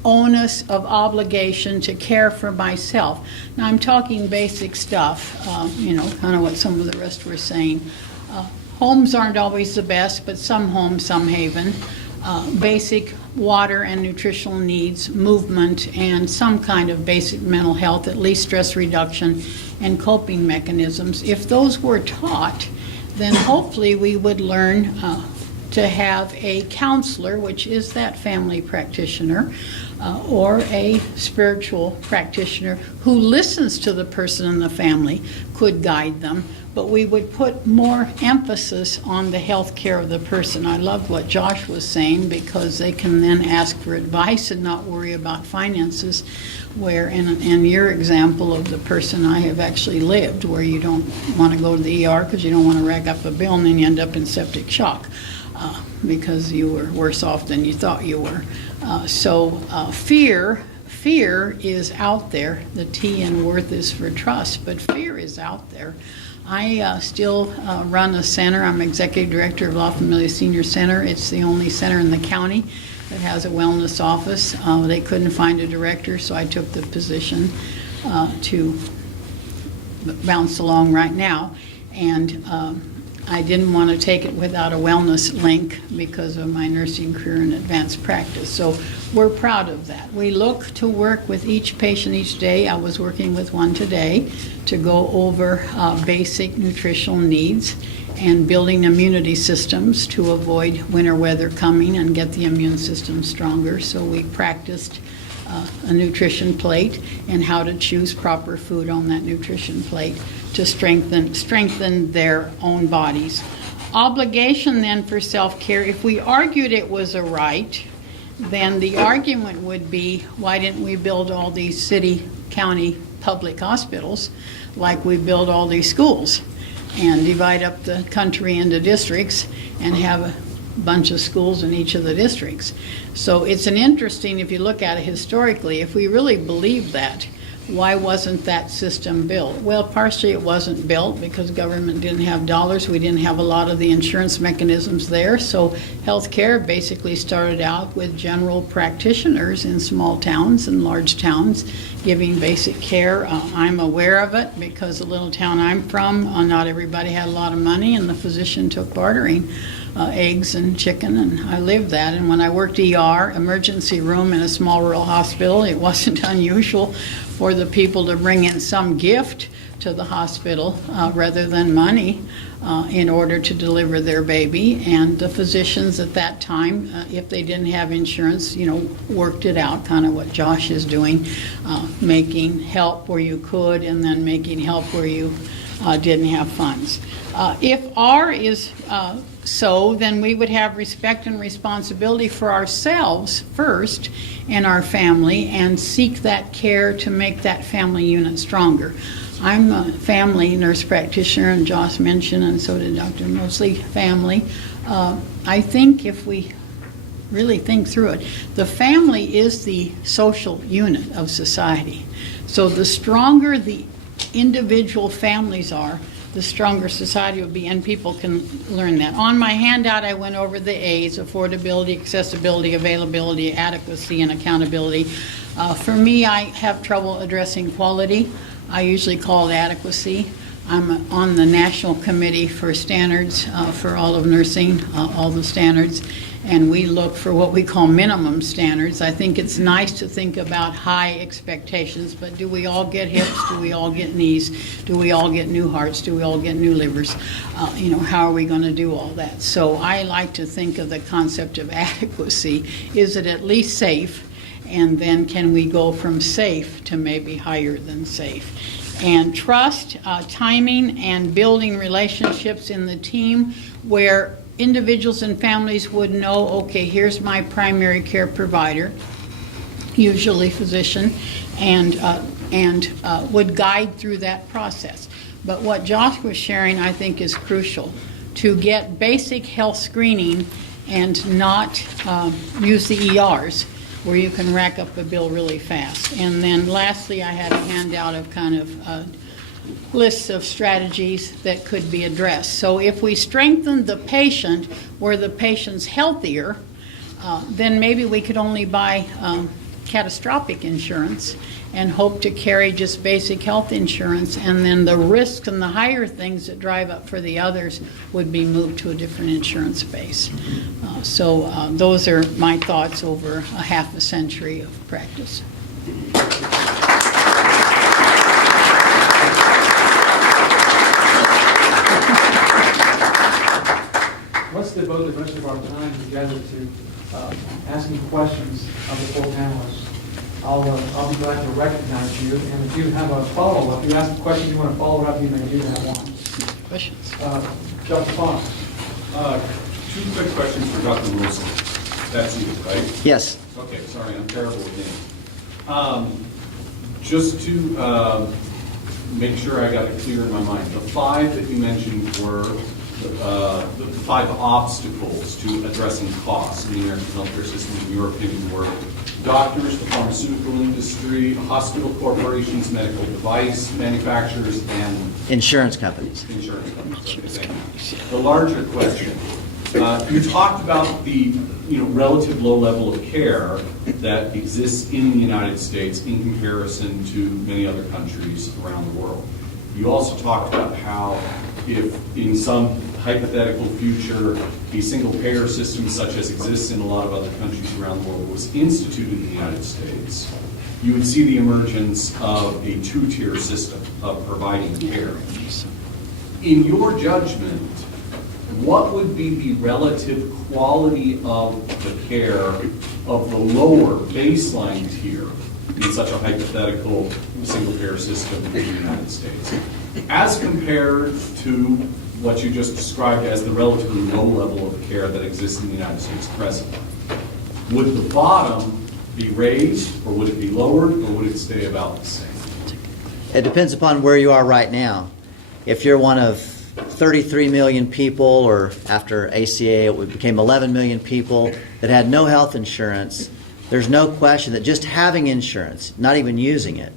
onus of obligation to care for myself. Now, I'm talking basic stuff, kind of what some of the rest were saying. Homes aren't always the best, but some home, some haven. Basic water and nutritional needs, movement, and some kind of basic mental health, at least stress reduction and coping mechanisms. If those were taught, then hopefully we would learn to have a counselor, which is that family practitioner, or a spiritual practitioner who listens to the person in the family, could guide them. But we would put more emphasis on the health care of the person. I loved what Josh was saying, because they can then ask for advice and not worry about finances, where in your example of the person I have actually lived, where you don't want to go to the ER because you don't want to rack up a bill, and then you end up in septic shock because you were worse off than you thought you were. So fear fear is out there. The T in worth is for trust, but fear is out there. I still run a center. I'm executive director of La Familia Senior Center. It's the only center in the county that has a wellness office. They couldn't find a director, so I took the position to bounce along right now. And I didn't want to take it without a wellness link because of my nursing career and advanced practice. So we're proud of that. We look to work with each patient each day. I was working with one today to go over basic nutritional needs and building immunity systems to avoid winter weather coming and get the immune system stronger. So we practiced a nutrition plate and how to choose proper food on that nutrition plate to strengthen their own bodies. Obligation then for self-care, if we argued it was a right, then the argument would be, why didn't we build all these city, county, public hospitals like we build all these schools and divide up the country into districts and have a bunch of schools in each of the districts. So it's an interesting, if you look at it historically, if we really believe that, why wasn't that system built? Well, partially it wasn't built because government didn't have dollars. We didn't have a lot of the insurance mechanisms there. So healthcare basically started out with general practitioners in small towns and large towns giving basic care. I'm aware of it because the little town I'm from, not everybody had a lot of money, and the physician took bartering. Eggs and chicken, and I lived that. And when I worked ER, emergency room in a small rural hospital, it wasn't unusual for the people to bring in some gift to the hospital rather than money in order to deliver their baby. And the physicians at that time, if they didn't have insurance, worked it out, kind of what Josh is doing, making help where you could and then making help where you didn't have funds. If R is so, then we would have respect and responsibility for ourselves first and our family and seek that care to make that family unit stronger. I'm a family nurse practitioner, and Josh mentioned, and so did Dr. Mosley, family. I think if we really think through it, the family is the social unit of society. So the stronger the individual families are, the stronger society will be, and people can learn that. On my handout, I went over the A's: affordability, accessibility, availability, adequacy, and accountability. For me, I have trouble addressing quality. I usually call it adequacy. I'm on the National Committee for Standards for all of nursing, all the standards, and we look for what we call minimum standards. I think it's nice to think about high expectations, but do we all get hips? Do we all get knees? Do we all get new hearts? Do we all get new livers? How are we going to do all that? So I like to think of the concept of adequacy. Is it at least safe? And then can we go from safe to maybe higher than safe? And trust, timing, and building relationships in the team where individuals and families would know, okay, here's my primary care provider, usually physician, and would guide through that process. But what Josh was sharing, I think, is crucial, to get basic health screening and not use the ERs, where you can rack up a bill really fast. And then lastly, I had a handout of kind of lists of strategies that could be addressed. So if we strengthen the patient where the patient's healthier, then maybe we could only buy catastrophic insurance and hope to carry just basic health insurance, and then the risks and the higher things that drive up for the others would be moved to a different insurance base. So those are my thoughts over a half a century of practice. Let's devote the rest of our time together to asking questions of the full panelists. I'll be glad to recognize you, and if you have a follow-up, you ask a question, you want to follow it up, you may do that one. Questions? Dr. Fox. Two quick questions for Dr. Wilson. That's you, right? Yes. Okay, sorry, I'm terrible with names. Just to make sure I got it clear in my mind, the 5 that you mentioned were the 5 obstacles to addressing costs in the American healthcare system, in your opinion, were doctors, the pharmaceutical industry, hospital corporations, medical device manufacturers, and Insurance companies. insurance companies. Okay, thank you. The larger question, you talked about the relative low level of care that exists in the United States in comparison to many other countries around the world. You also talked about how if in some hypothetical future a single payer system such as exists in a lot of other countries around the world was instituted in the United States, you would see the emergence of a 2-tier system of providing care. In your judgment, what would be the relative quality of the care of the lower baseline tier in such a hypothetical single-payer system in the United States, as compared to what you just described as the relatively low level of care that exists in the United States presently? Would the bottom be raised, or would it be lowered, or would it stay about the same? It depends upon where you are right now. If you're one of 33 million people, or after ACA it became 11 million people that had no health insurance, there's no question that just having insurance, not even using it,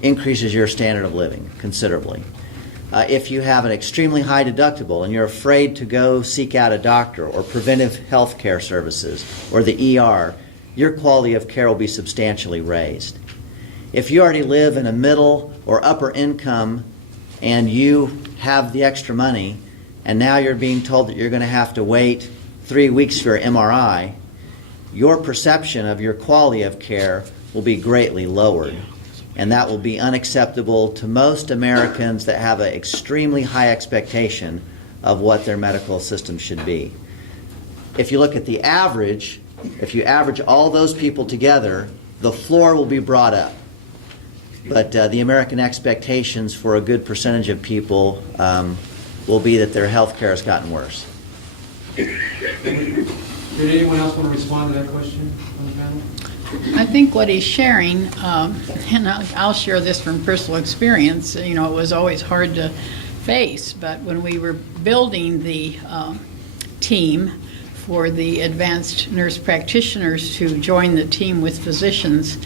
increases your standard of living considerably. If you have an extremely high deductible and you're afraid to go seek out a doctor or preventive health care services or the ER, your quality of care will be substantially raised. If you already live in a middle or upper income and you have the extra money and now you're being told that you're going to have to wait 3 weeks for your MRI, your perception of your quality of care will be greatly lowered. And that will be unacceptable to most Americans that have an extremely high expectation of what their medical system should be. If you look at the average, if you average all those people together, the floor will be brought up. But the American expectations for a good percentage of people will be that their health care has gotten worse. Did anyone else want to respond to that question on the panel? I think what he's sharing, and I'll share this from personal experience, it was always hard to face, but when we were building the team for the advanced nurse practitioners to join the team with physicians,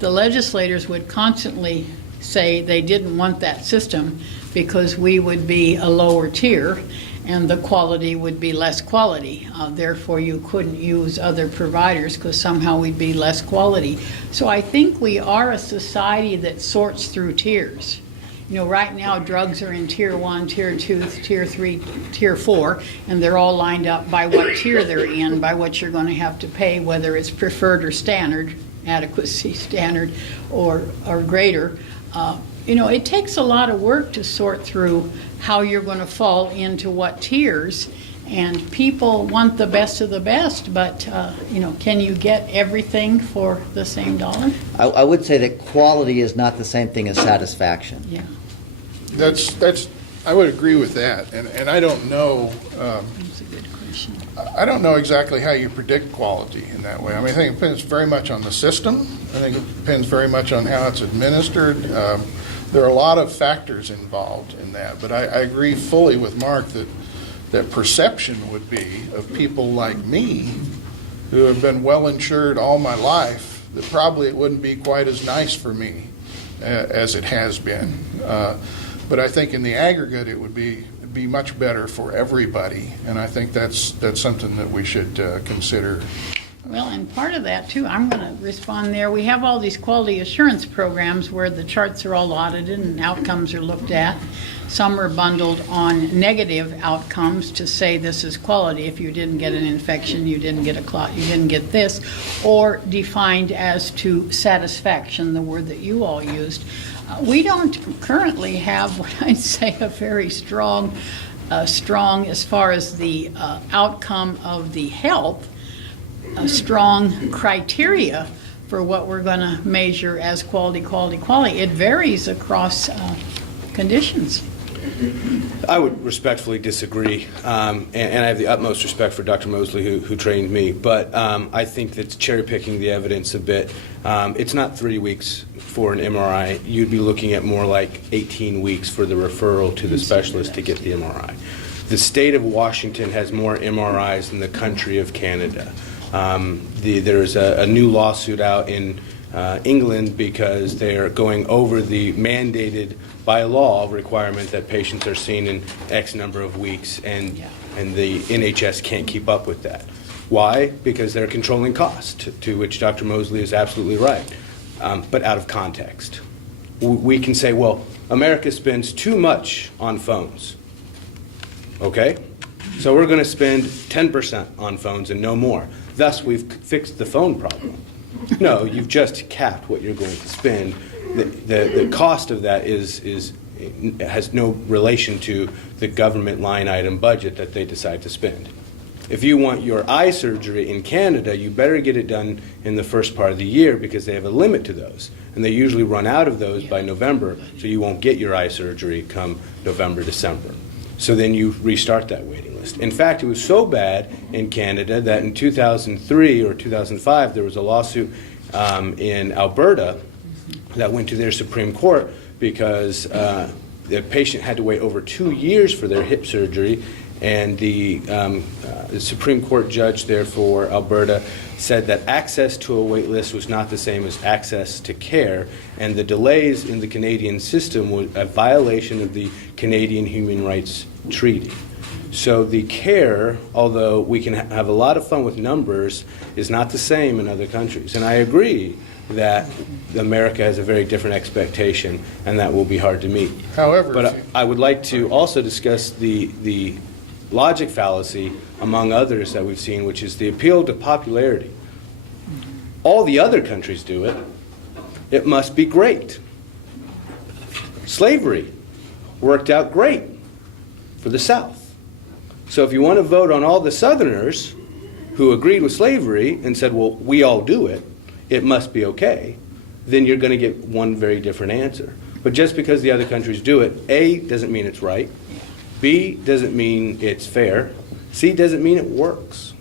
the legislators would constantly say they didn't want that system because we would be a lower tier and the quality would be less quality. Therefore, you couldn't use other providers because somehow we'd be less quality. So I think we are a society that sorts through tiers. Right now drugs are in tier 1, tier 2, tier 3, tier 4, and they're all lined up by what tier they're in, by what you're going to have to pay, whether it's preferred or standard, adequacy standard or greater. It takes a lot of work to sort through how you're going to fall into what tiers, and people want the best of the best, but can you get everything for the same dollar? I would say that quality is not the same thing as satisfaction. Yeah. I would agree with that, and I don't know. That's a good question. I don't know exactly how you predict quality in that way. I think it depends very much on the system. I think it depends very much on how it's administered. There are a lot of factors involved in that, but I agree fully with Mark that perception would be of people like me who have been well insured all my life that probably it wouldn't be quite as nice for me as it has been. But I think in the aggregate it would be much better for everybody, and I think that's something that we should consider. Well, and part of that, too, I'm going to respond there. We have all these quality assurance programs where the charts are all audited and outcomes are looked at. Some are bundled on negative outcomes to say this is quality. If you didn't get an infection, you didn't get a clot, you didn't get this, or defined as to satisfaction, the word that you all used. We don't currently have what I'd say a very strong as far as the outcome of the health, a strong criteria for what we're going to measure as quality. It varies across conditions. I would respectfully disagree, and I have the utmost respect for Dr. Mosley, who trained me, but I think that's cherry-picking the evidence a bit. It's not 3 weeks for an MRI. You'd be looking at more like 18 weeks for the referral to the specialist to get the MRI. the state of Washington has more MRIs than the country of Canada. There's a new lawsuit out in England because they are going over the mandated by law requirement that patients are seen in X number of weeks, and the NHS can't keep up with that. Why? Because they're controlling cost, to which Dr. Mosley is absolutely right, but out of context. We can say, well, America spends too much on phones. Okay? So we're going to spend 10% on phones and no more. Thus, we've fixed the phone problem. No, you've just capped what you're going to spend. The cost of that has no relation to the government line item budget that they decide to spend. If you want your eye surgery in Canada, you better get it done in the first part of the year because they have a limit to those. And they usually run out of those by November, so you won't get your eye surgery come November, December. So then you restart that waiting list. In fact, it was so bad in Canada that in 2003 or 2005, there was a lawsuit in Alberta that went to their Supreme Court because the patient had to wait over 2 years for their hip surgery, and the Supreme Court judge there for Alberta said that access to a wait list was not the same as access to care, and the delays in the Canadian system were a violation of the Canadian Human Rights Treaty. So the care, although we can have a lot of fun with numbers, is not the same in other countries. And I agree that America has a very different expectation, and that will be hard to meet. However, but I would like to also discuss the logic fallacy, among others that we've seen, which is the appeal to popularity. All the other countries do it. It must be great. Slavery worked out great for the South. So if you want to vote on all the Southerners who agreed with slavery and said, well, we all do it, it must be okay, then you're going to get one very different answer. But just because the other countries do it, A, doesn't mean it's right. B, doesn't mean it's fair. C, doesn't mean it works.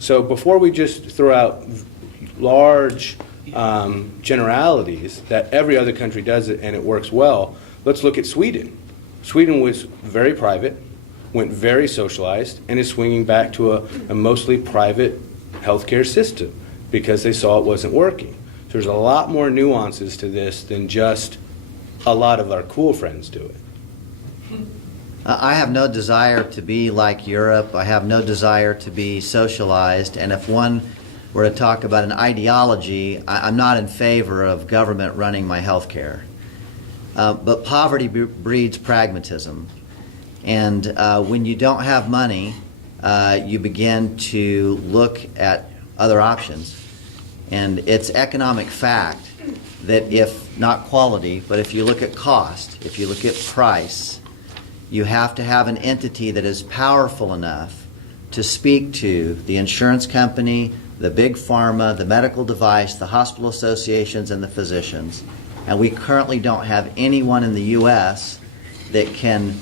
So before we just throw out large generalities that every other country does it and it works well, let's look at Sweden. Sweden was very private, went very socialized, and is swinging back to a mostly private healthcare system because they saw it wasn't working. So there's a lot more nuances to this than just a lot of our cool friends do it. I have no desire to be like Europe. I have no desire to be socialized. And if one were to talk about an ideology, I'm not in favor of government running my health care. But poverty breeds pragmatism. And when you don't have money, you begin to look at other options. And it's economic fact that if not quality, but if you look at cost, if you look at price, you have to have an entity that is powerful enough to speak to the insurance company, the big pharma, the medical device, the hospital associations, and the physicians. And we currently don't have anyone in the U.S. that can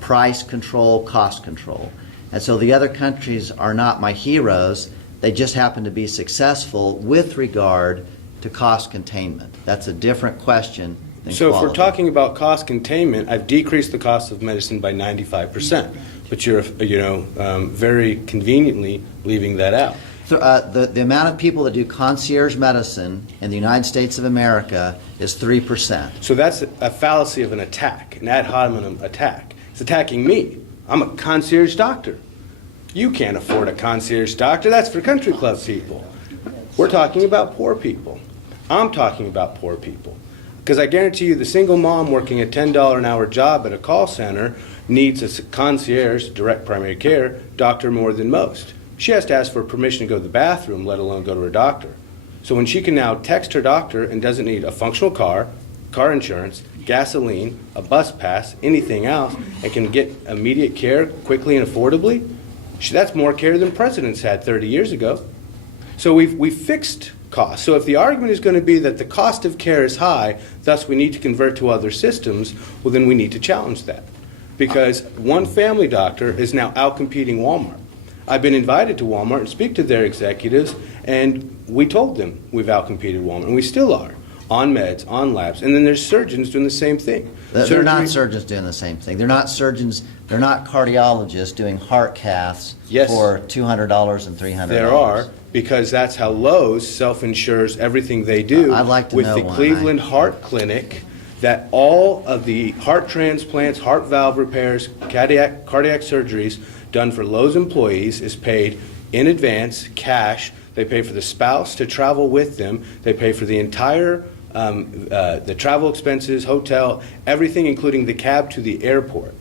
price control, cost control. And so the other countries are not my heroes. They just happen to be successful with regard to cost containment. That's a different question. So if we're talking about cost containment, I've decreased the cost of medicine by 95%, but you're very conveniently leaving that out. The amount of people that do concierge medicine in the United States of America is 3%. So that's a fallacy of an attack, an ad hominem attack. It's attacking me. I'm a concierge doctor. You can't afford a concierge doctor. That's for country club people. We're talking about poor people. I'm talking about poor people. Because I guarantee you the single mom working a $10 an hour job at a call center needs a concierge, direct primary care, doctor more than most. She has to ask for permission to go to the bathroom, let alone go to her doctor. So when she can now text her doctor and doesn't need a functional car insurance, gasoline, a bus pass, anything else, and can get immediate care quickly and affordably, that's more care than presidents had 30 years ago. So we've fixed cost. So if the argument is going to be that the cost of care is high, thus we need to convert to other systems, well then we need to challenge that. Because one family doctor is now outcompeting Walmart. I've been invited to Walmart and speak to their executives, and we told them we've outcompeted Walmart, and we still are. on meds, on labs, and then there's surgeons doing the same thing. They're not surgeons doing the same thing. They're not surgeons, they're not cardiologists doing heart caths Yes. for $200 and $300. There are, because that's how Lowe's self-insures everything they do. I'd like to with know the one. Cleveland Heart Clinic, that all of the heart transplants, heart valve repairs, cardiac surgeries done for Lowe's employees is paid in advance, cash. They pay for the spouse to travel with them. They pay for the entire the travel expenses, hotel, everything, including the cab to the airport.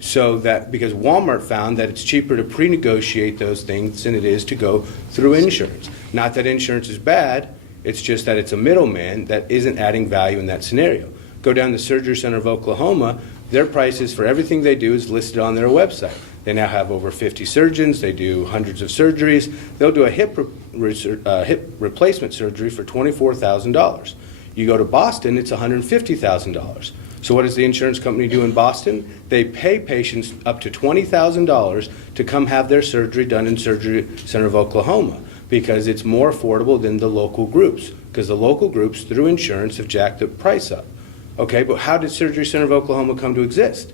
So that, because Walmart found that it's cheaper to pre-negotiate those things than it is to go through insurance. Not that insurance is bad, it's just that it's a middleman that isn't adding value in that scenario. Go down to the Surgery Center of Oklahoma, their prices for everything they do is listed on their website. They now have over 50 surgeons, they do hundreds of surgeries. They'll do a hip replacement surgery for $24,000. You go to Boston, it's $150,000. So what does the insurance company do in Boston? They pay patients up to $20,000 to come have their surgery done in Surgery Center of Oklahoma because it's more affordable than the local groups, because the local groups, through insurance, have jacked the price up. Okay, but how did Surgery Center of Oklahoma come to exist?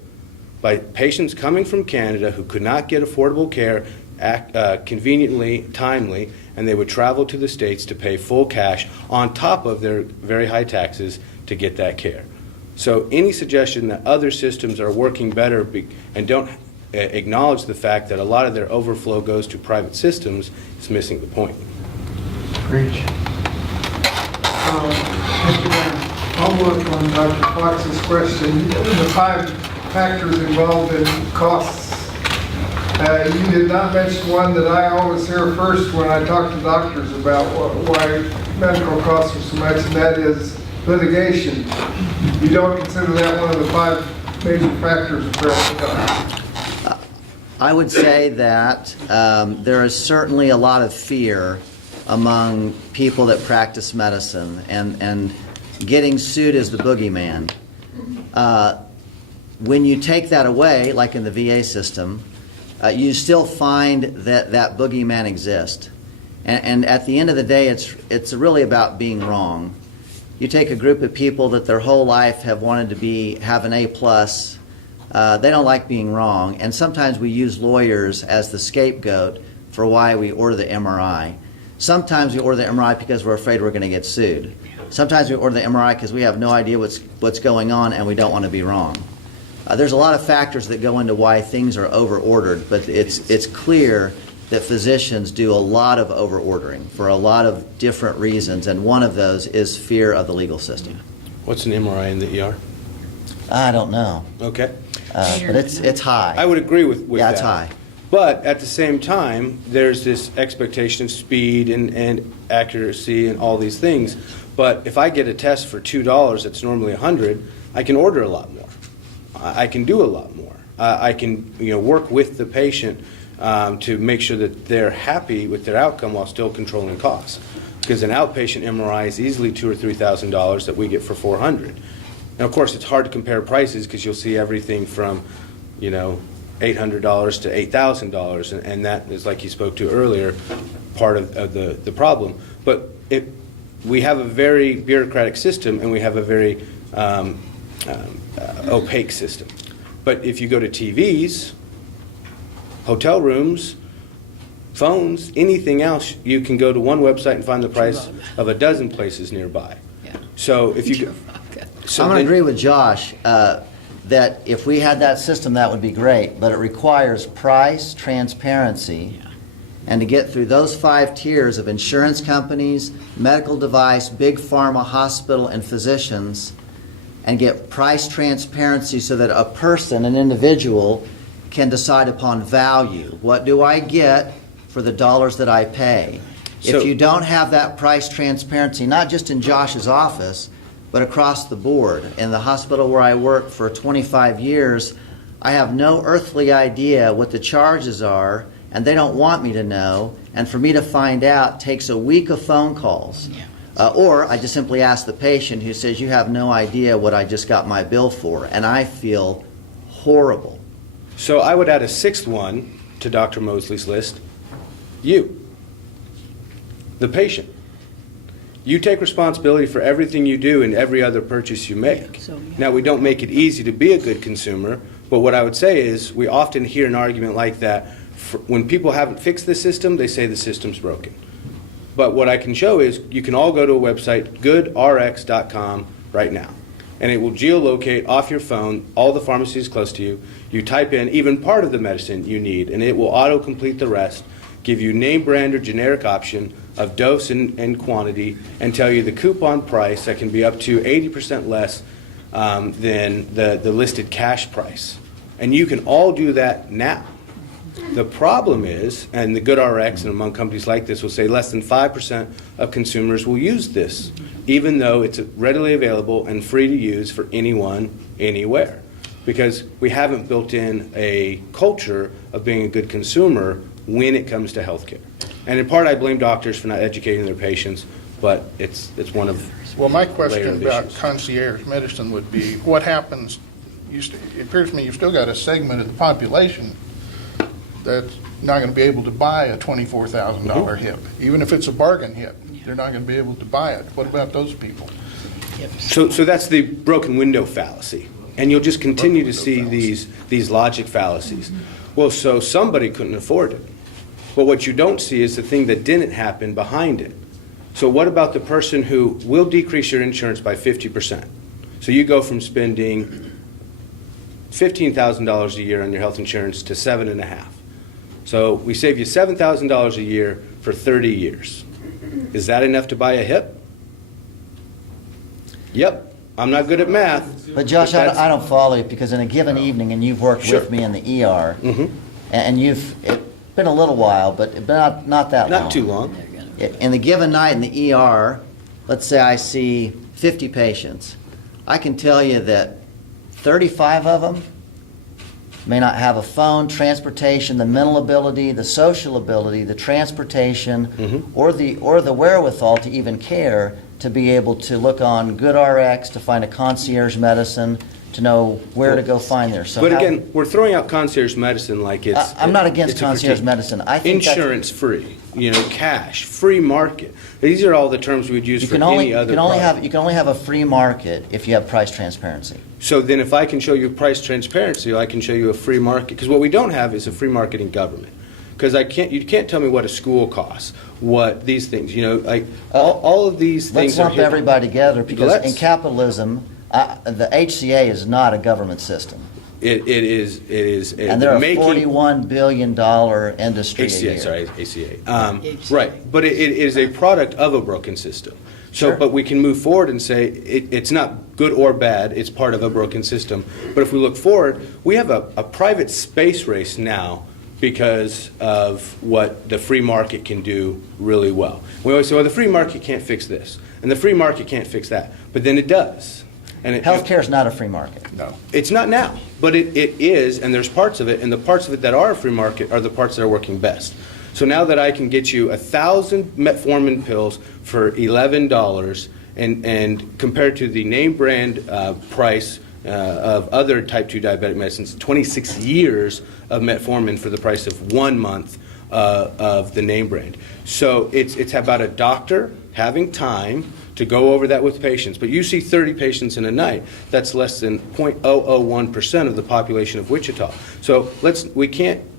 By patients coming from Canada who could not get affordable care conveniently, timely, and they would travel to the States to pay full cash on top of their very high taxes to get that care. So any suggestion that other systems are working better and don't acknowledge the fact that a lot of their overflow goes to private systems is missing the point. Preach. I'll work on Dr. Fox's question. The 5 factors involved in costs. You did not mention one that I always hear first when I talk to doctors about why medical costs are so much, and that is litigation. You don't consider that one of the 5 major factors of medical costs? I would say that there is certainly a lot of fear among people that practice medicine, and getting sued is the boogeyman. When you take that away, like in the VA system, you still find that boogeyman exists. And at the end of the day, it's really about being wrong. You take a group of people that their whole life have wanted to have an A+, they don't like being wrong, and sometimes we use lawyers as the scapegoat for why we order the MRI. Sometimes we order the MRI because we're afraid we're going to get sued. Sometimes we order the MRI because we have no idea what's going on and we don't want to be wrong. There's a lot of factors that go into why things are over-ordered, but it's clear that physicians do a lot of over-ordering for a lot of different reasons, and one of those is fear of the legal system. What's an MRI in the ER? I don't know, Okay. but it's high. I would agree with Yeah, that. it's high. But at the same time, there's this expectation of speed and accuracy and all these things. But if I get a test for $2 that's normally $100, I can order a lot more. I can do a lot more. I can work with the patient to make sure that they're happy with their outcome while still controlling costs. Because an outpatient MRI is easily $2,000 or $3,000 that we get for $400. Now, of course, it's hard to compare prices because you'll see everything from, $800 to $8,000, and that is, like you spoke to earlier, part of the problem. But we have a very bureaucratic system, and we have a very opaque system. But if you go to TVs, hotel rooms, phones, anything else, you can go to one website and find the price of a dozen places nearby. Yeah. So if you I'm going to agree with Josh that if we had that system, that would be great, but it requires price, transparency, and to get through those 5 tiers of insurance companies, medical device, big pharma, hospital, and physicians, and get price transparency so that a person, an individual, can decide upon value. What do I get for the dollars that I pay? So, if you don't have that price transparency, not just in Josh's office, but across the board. In the hospital where I worked for 25 years, I have no earthly idea what the charges are, and they don't want me to know, and for me to find out takes a week of phone calls. Or I just simply ask the patient who says, you have no idea what I just got my bill for, and I feel horrible. So I would add a 6th one to Dr. Mosley's list. You, the patient. You take responsibility for everything you do and every other purchase you make. So, yeah. Now, we don't make it easy to be a good consumer, but what I would say is we often hear an argument like that. When people haven't fixed the system, they say the system's broken. But what I can show is you can all go to a website, goodrx.com, right now. And it will geolocate off your phone all the pharmacies close to you. You type in even part of the medicine you need, and it will auto-complete the rest, give you name brand or generic option of dose and quantity, and tell you the coupon price that can be up to 80% less than the listed cash price. And you can all do that now. The problem is, and the GoodRx and among companies like this will say less than 5% of consumers will use this, even though it's readily available and free to use for anyone, anywhere. Because we haven't built in a culture of being a good consumer when it comes to healthcare. And in part, I blame doctors for not educating their patients, but it's one of Well, my layer question of about issues. concierge medicine would be, what happens, it appears to me you've still got a segment of the population that's not going to be able to buy a $24,000 hip. Even if it's a bargain hip, they're not going to be able to buy it. What about those people? So that's the broken window fallacy. And you'll just continue to see these logic fallacies. Well, so somebody couldn't afford it. But what you don't see is the thing that didn't happen behind it. So what about the person who will decrease your insurance by 50%? So you go from spending $15,000 a year on your health insurance to $7,500. So we save you $7,000 a year for 30 years. Is that enough to buy a hip? Yep. I'm not good at math. But Josh, that's- I don't follow you, because in a given evening, and you've worked Sure. with me in the ER, Mhm. and it's been a little while, but not that long. Not too long. In the given night in the ER, let's say I see 50 patients. I can tell you that 35 of them may not have a phone, transportation, the mental ability, the social ability, the transportation, or the wherewithal to even care to be able to look on GoodRx to find a concierge medicine, to know where to go find there. So But how- again, we're throwing out concierge medicine like it's... I'm not against it's a concierge critique. medicine. I think that's- Insurance free, cash, free market. These are all the terms we'd use for any other product. you can only have a free market if you have price transparency. So then if I can show you price transparency, I can show you a free market. Because what we don't have is a free market in government. Because you can't tell me what a school costs, what these things, all of these things Let's lump hidden. everybody together, because in Let's. capitalism, the HCA is not a government system. It is. And they're a making- $41 billion industry a ACA, year. sorry, ACA. Right, but it is a product of a broken system. So, Sure. but we can move forward and say it's not good or bad, it's part of a broken system. But if we look forward, we have a private space race now because of what the free market can do really well. We always say, well, the free market can't fix this, and the free market can't fix that, but then it does. And Healthcare is not a free market. No. It's not now, but it is, and there's parts of it, and the parts of it that are a free market are the parts that are working best. So now that I can get you 1,000 metformin pills for $11, and compared to the name brand price of other type 2 diabetic medicines, 26 years of metformin for the price of 1 month of the name brand. So it's about a doctor having time to go over that with patients. But you see 30 patients in a night. That's less than 0.001% of the population of Wichita. So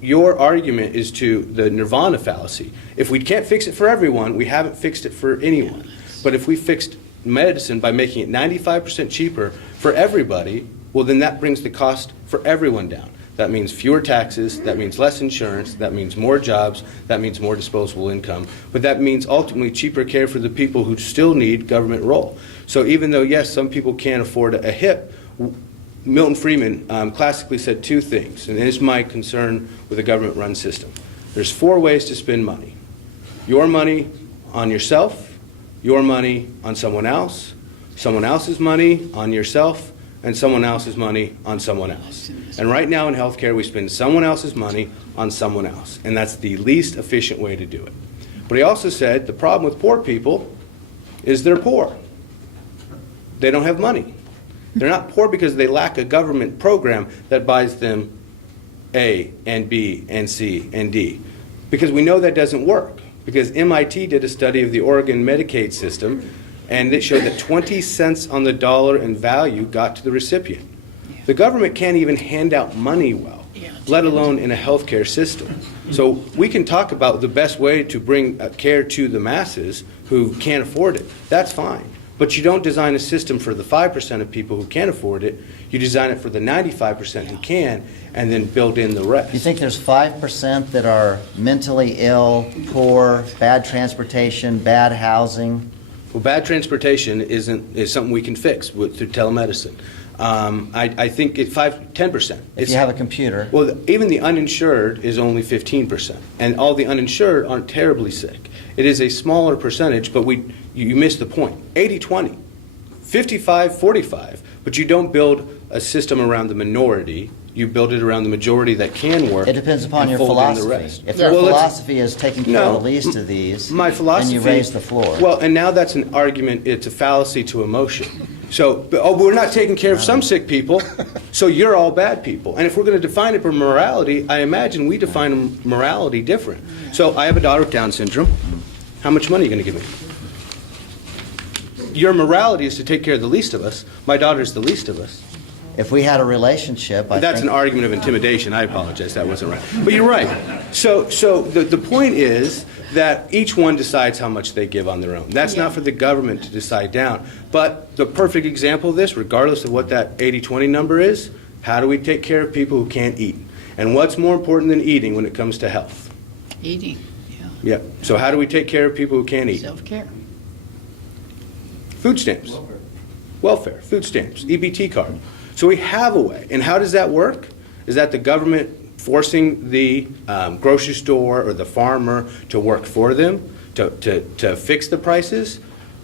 your argument is to the nirvana fallacy. If we can't fix it for everyone, we haven't fixed it for anyone. But if we fixed medicine by making it 95% cheaper for everybody, well, then that brings the cost for everyone down. That means fewer taxes, that means less insurance, that means more jobs, that means more disposable income, but that means ultimately cheaper care for the people who still need government role. So even though, yes, some people can't afford a hip, Milton Friedman classically said two things, and this is my concern with a government-run system. There's 4 ways to spend money. Your money on yourself, your money on someone else's money on yourself, and someone else's money on someone else. And right now in healthcare, we spend someone else's money on someone else, and that's the least efficient way to do it. But he also said the problem with poor people is they're poor. They don't have money. They're not poor because they lack a government program that buys them A and B and C and D. Because we know that doesn't work. because MIT did a study of the Oregon Medicaid system, and it showed that 20 cents on the dollar in value got to the recipient. The government can't even hand out money well, let alone in a healthcare system. So we can talk about the best way to bring care to the masses who can't afford it. That's fine. But you don't design a system for the 5% of people who can't afford it. You design it for the 95% who can, and then build in the rest. You think there's 5% that are mentally ill, poor, bad transportation, bad housing? Well, bad transportation is something we can fix through telemedicine. I think 10%. If you have a computer. Well, even the uninsured is only 15%, and all the uninsured aren't terribly sick. It is a smaller percentage, but you missed the point. 80-20, 55-45, but you don't build a system around the minority. You build it around the majority that can work. It depends upon and your fold in philosophy. the rest. If your philosophy is taking care of the least of these, my philosophy, then you raise the floor. Well, and now that's an argument. It's a fallacy to emotion. So, we're not taking care of some sick people, so you're all bad people. And if we're going to define it for morality, I imagine we define morality different. So I have a daughter with Down syndrome. How much money are you going to give me? Your morality is to take care of the least of us. My daughter's the least of us. If we had a relationship, That's an argument of intimidation. I apologize. That wasn't right. But you're right. So the point is that each one decides how much they give on their own. That's not for the government to decide down. But the perfect example of this, regardless of what that 80-20 number is, how do we take care of people who can't eat? And what's more important than eating when it comes to health? Eating, Yeah. So how do we take care of people who can't eat? self-care. Food stamps. Welfare. Food stamps. EBT card. So we have a way. And how does that work? Is that the government forcing the grocery store or the farmer to work for them, to fix the prices?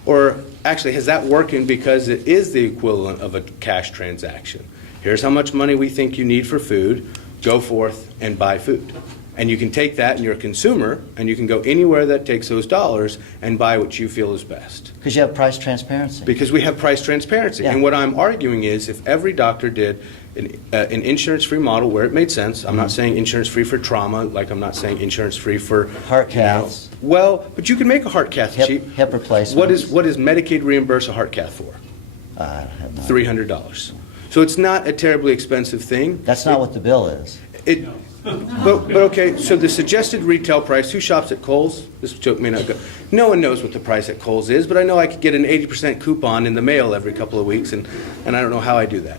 Or actually, has that working because it is the equivalent of a cash transaction? Here's how much money we think you need for food. Go forth and buy food. And you can take that and you're a consumer, and you can go anywhere that takes those dollars and buy what you feel is best. because you have price transparency. Because we have price transparency. Yeah. And what I'm arguing is if every doctor did an insurance-free model where it made sense, I'm not saying insurance-free for trauma, like I'm not saying insurance-free for Heart caths. Well, but you can make a heart cath cheap. Hip replacements. What does Medicaid reimburse a heart cath for? I have no $300. So it's not a terribly expensive thing. That's not what the bill is. But okay, so the suggested retail price, who shops at Kohl's? This joke may not go. No one knows what the price at Kohl's is, but I know I could get an 80% coupon in the mail every couple of weeks, and I don't know how I do that.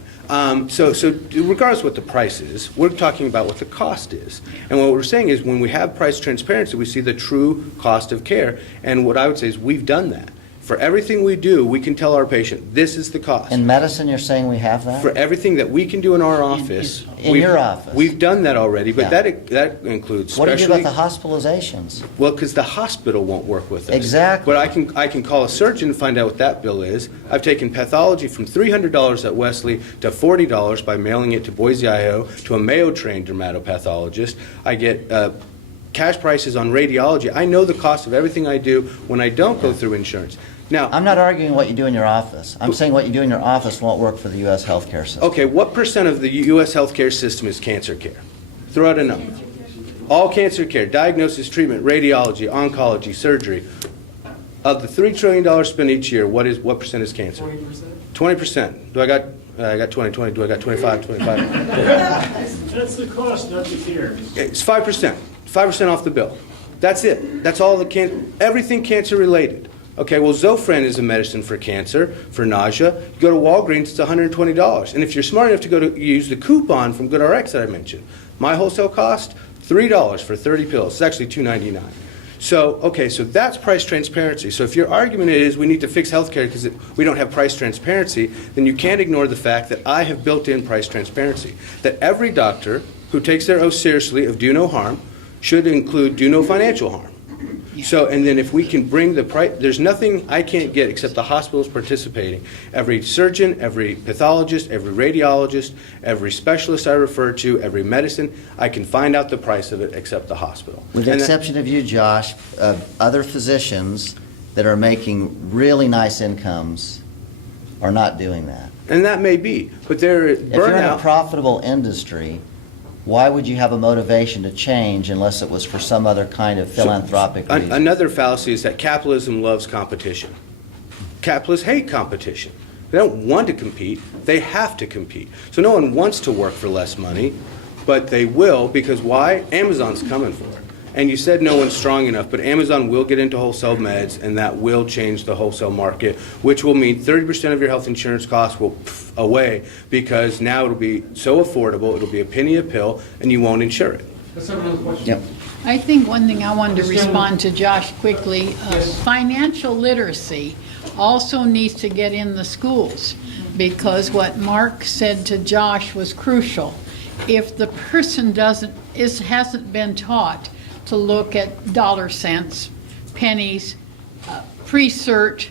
So regardless of what the price is, we're talking about what the cost is. And what we're saying is when we have price transparency, we see the true cost of care. And what I would say is we've done that. For everything we do, we can tell our patient, this is the cost. In medicine, you're saying we have that? For everything that we can do in our office. In your office? We've done that already, but Yeah. that includes What do you do specialty. about the hospitalizations? Well, because the hospital won't work with us. Exactly. But I can call a surgeon and find out what that bill is. I've taken pathology from $300 at Wesley to $40 by mailing it to Boise, Idaho, to a Mayo-trained dermatopathologist. I get cash prices on radiology. I know the cost of everything I do when I don't go through insurance. Now, I'm not arguing what you do in your office. I'm saying what you do in your office won't work for the U.S. healthcare system. okay, what percent of the U.S. healthcare system is cancer care? Throw out a number. All cancer care, diagnosis, treatment, radiology, oncology, surgery. Of the $3 trillion spent each year, what percent is cancer? 20%. Do I got 20, do I got 25, 25? That's the cost, not the care. It's 5%. 5% off the bill. That's it. That's all everything cancer related. Okay, well, Zofran is a medicine for cancer, for nausea. You go to Walgreens, it's $120. And if you're smart enough to go to use the coupon from GoodRx that I mentioned, my wholesale cost, $3 for 30 pills. It's actually $2.99. So, okay, so that's price transparency. So if your argument is we need to fix healthcare because we don't have price transparency, then you can't ignore the fact that I have built in price transparency. That every doctor who takes their oath seriously of do no harm should include do no financial harm. So, and then if we can bring the price, there's nothing I can't get except the hospitals participating. Every surgeon, every pathologist, every radiologist, every specialist I refer to, every medicine, I can find out the price of it except the hospital. With the exception of you, Josh, other physicians that are making really nice incomes are not doing that. And that may be, but there is If you're in a burnout. profitable industry, why would you have a motivation to change unless it was for some other kind of philanthropic reason? Another fallacy is that capitalism loves competition. Capitalists hate competition. They don't want to compete, they have to compete. So no one wants to work for less money, but they will, because why? Amazon's coming for it. And you said no one's strong enough, but Amazon will get into wholesale meds, and that will change the wholesale market, which will mean 30% of your health insurance costs will away, because now it'll be so affordable, it'll be a penny a pill, and you won't insure it. Let's have another question. Yep. I think one thing I wanted to This gentleman- respond to Josh quickly, Yes. financial literacy also needs to get in the schools, because what Mark said to Josh was crucial. If the person hasn't been taught to look at dollar cents, pennies, pre-cert,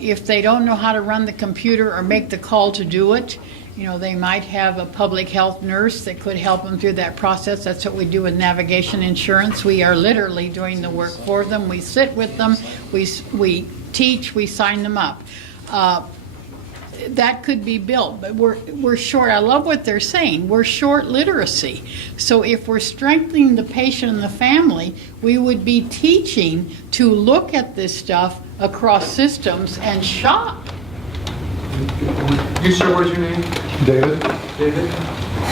if they don't know how to run the computer or make the call to do it, they might have a public health nurse that could help them through that process. That's what we do with navigation insurance. We are literally doing the work for them. We sit with them, we teach, we sign them up. That could be built, but we're short. I love what they're saying. We're short literacy. So if we're strengthening the patient and the family, we would be teaching to look at this stuff across systems and shop. You, sir, what is your name? David? David?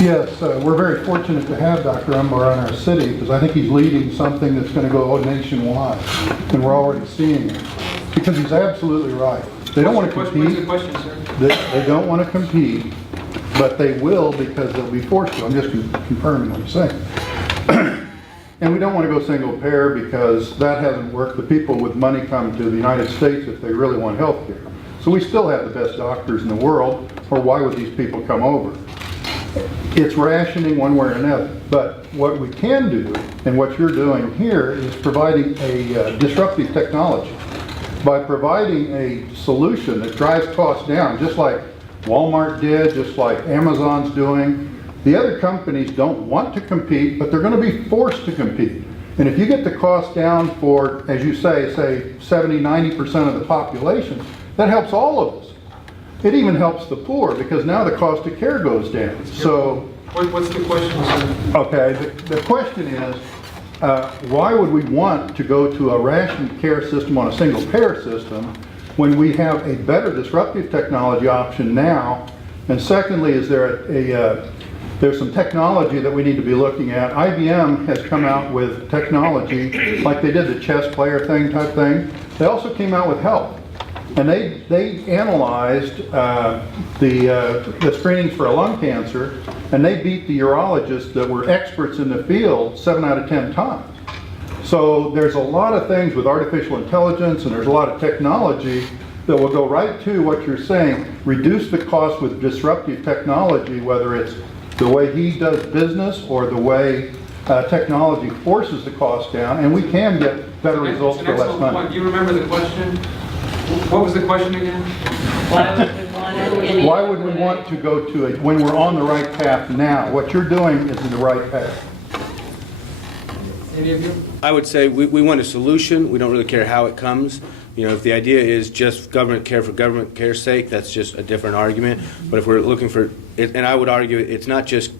Yes, we're very fortunate to have Dr. Umbehr in our city because I think he's leading something that's going to go nationwide, and we're already seeing it. Because he's absolutely right. They don't want to What's compete. the question, sir? They don't want to compete, but they will because they'll be forced to. I'm just confirming what he's saying. And we don't want to go single payer because that hasn't worked. The people with money come to the United States if they really want health care. So we still have the best doctors in the world, or why would these people come over? It's rationing one way or another. But what we can do, and what you're doing here, is providing a disruptive technology. By providing a solution that drives costs down, just like Walmart did, just like Amazon's doing. The other companies don't want to compete, but they're going to be forced to compete. And if you get the cost down for, as you say 70, 90% of the population, that helps all of us. It even helps the poor because now the cost of care goes down. So, What's the question, sir? okay, the question is, why would we want to go to a rationed care system on a single payer system when we have a better disruptive technology option now? And secondly, is there there's some technology that we need to be looking at. IBM has come out with technology like they did the chess player type thing. They also came out with health. And they analyzed the screenings for a lung cancer, and they beat the urologists that were experts in the field 7 out of 10 times. So there's a lot of things with artificial intelligence, and there's a lot of technology that will go right to what you're saying, reduce the cost with disruptive technology, whether it's the way he does business or the way technology forces the cost down, and we can get better results for less money. Do you remember the question? What was the question again? Why Why would we want to go to it when we're on the right path now? What you're doing is in the right path. Any of you? I would say we want a solution. We don't really care how it comes. If the idea is just government care for government care's sake, that's just a different argument. But if we're looking for it, and I would argue it's not just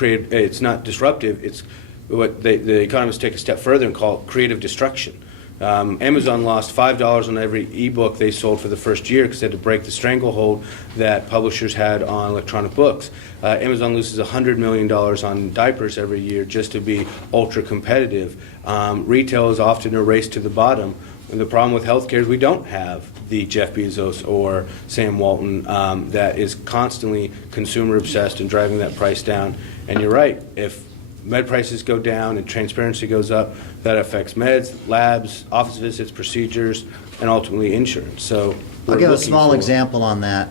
it's not disruptive. It's what the economists take a step further and call creative destruction. Amazon lost $5 on every ebook they sold for the first year because they had to break the stranglehold that publishers had on electronic books. Amazon loses $100 million on diapers every year just to be ultra competitive. Retail is often a race to the bottom. And the problem with healthcare is we don't have the Jeff Bezos or Sam Walton that is constantly consumer obsessed and driving that price down. And you're right, if med prices go down and transparency goes up, that affects meds, labs, office visits, procedures, and ultimately insurance. So I'll give a small example on that.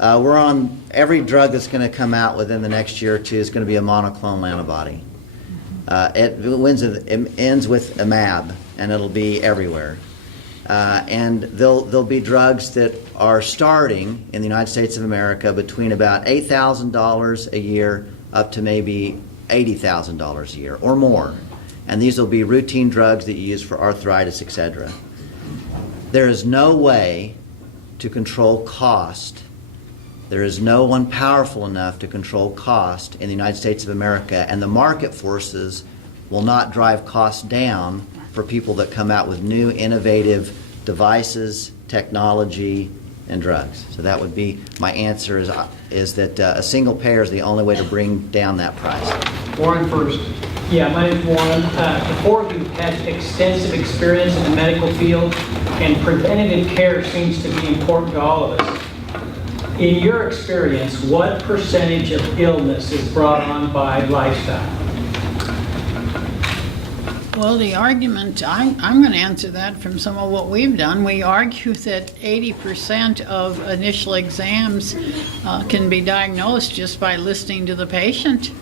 We're on every drug that's going to come out within the next year or two is going to be a monoclonal antibody. It ends with a MAB, and it'll be everywhere. And there'll be drugs that are starting in the United States of America between about $8,000 a year up to maybe $80,000 a year or more. And these will be routine drugs that you use for arthritis, etc. There is no way to control cost There is no one powerful enough to control cost in the United States of America, and the market forces will not drive costs down for people that come out with new innovative devices, technology, and drugs. So that would be my answer is that a single payer is the only way to bring down that price. Warren first. Yeah, my name's Warren. The four of you have had extensive experience in the medical field, and preventative care seems to be important to all of us. In your experience, what percentage of illness is brought on by lifestyle? Well, the argument, I'm going to answer that from some of what we've done. We argue that 80% of initial exams can be diagnosed just by listening to the patient.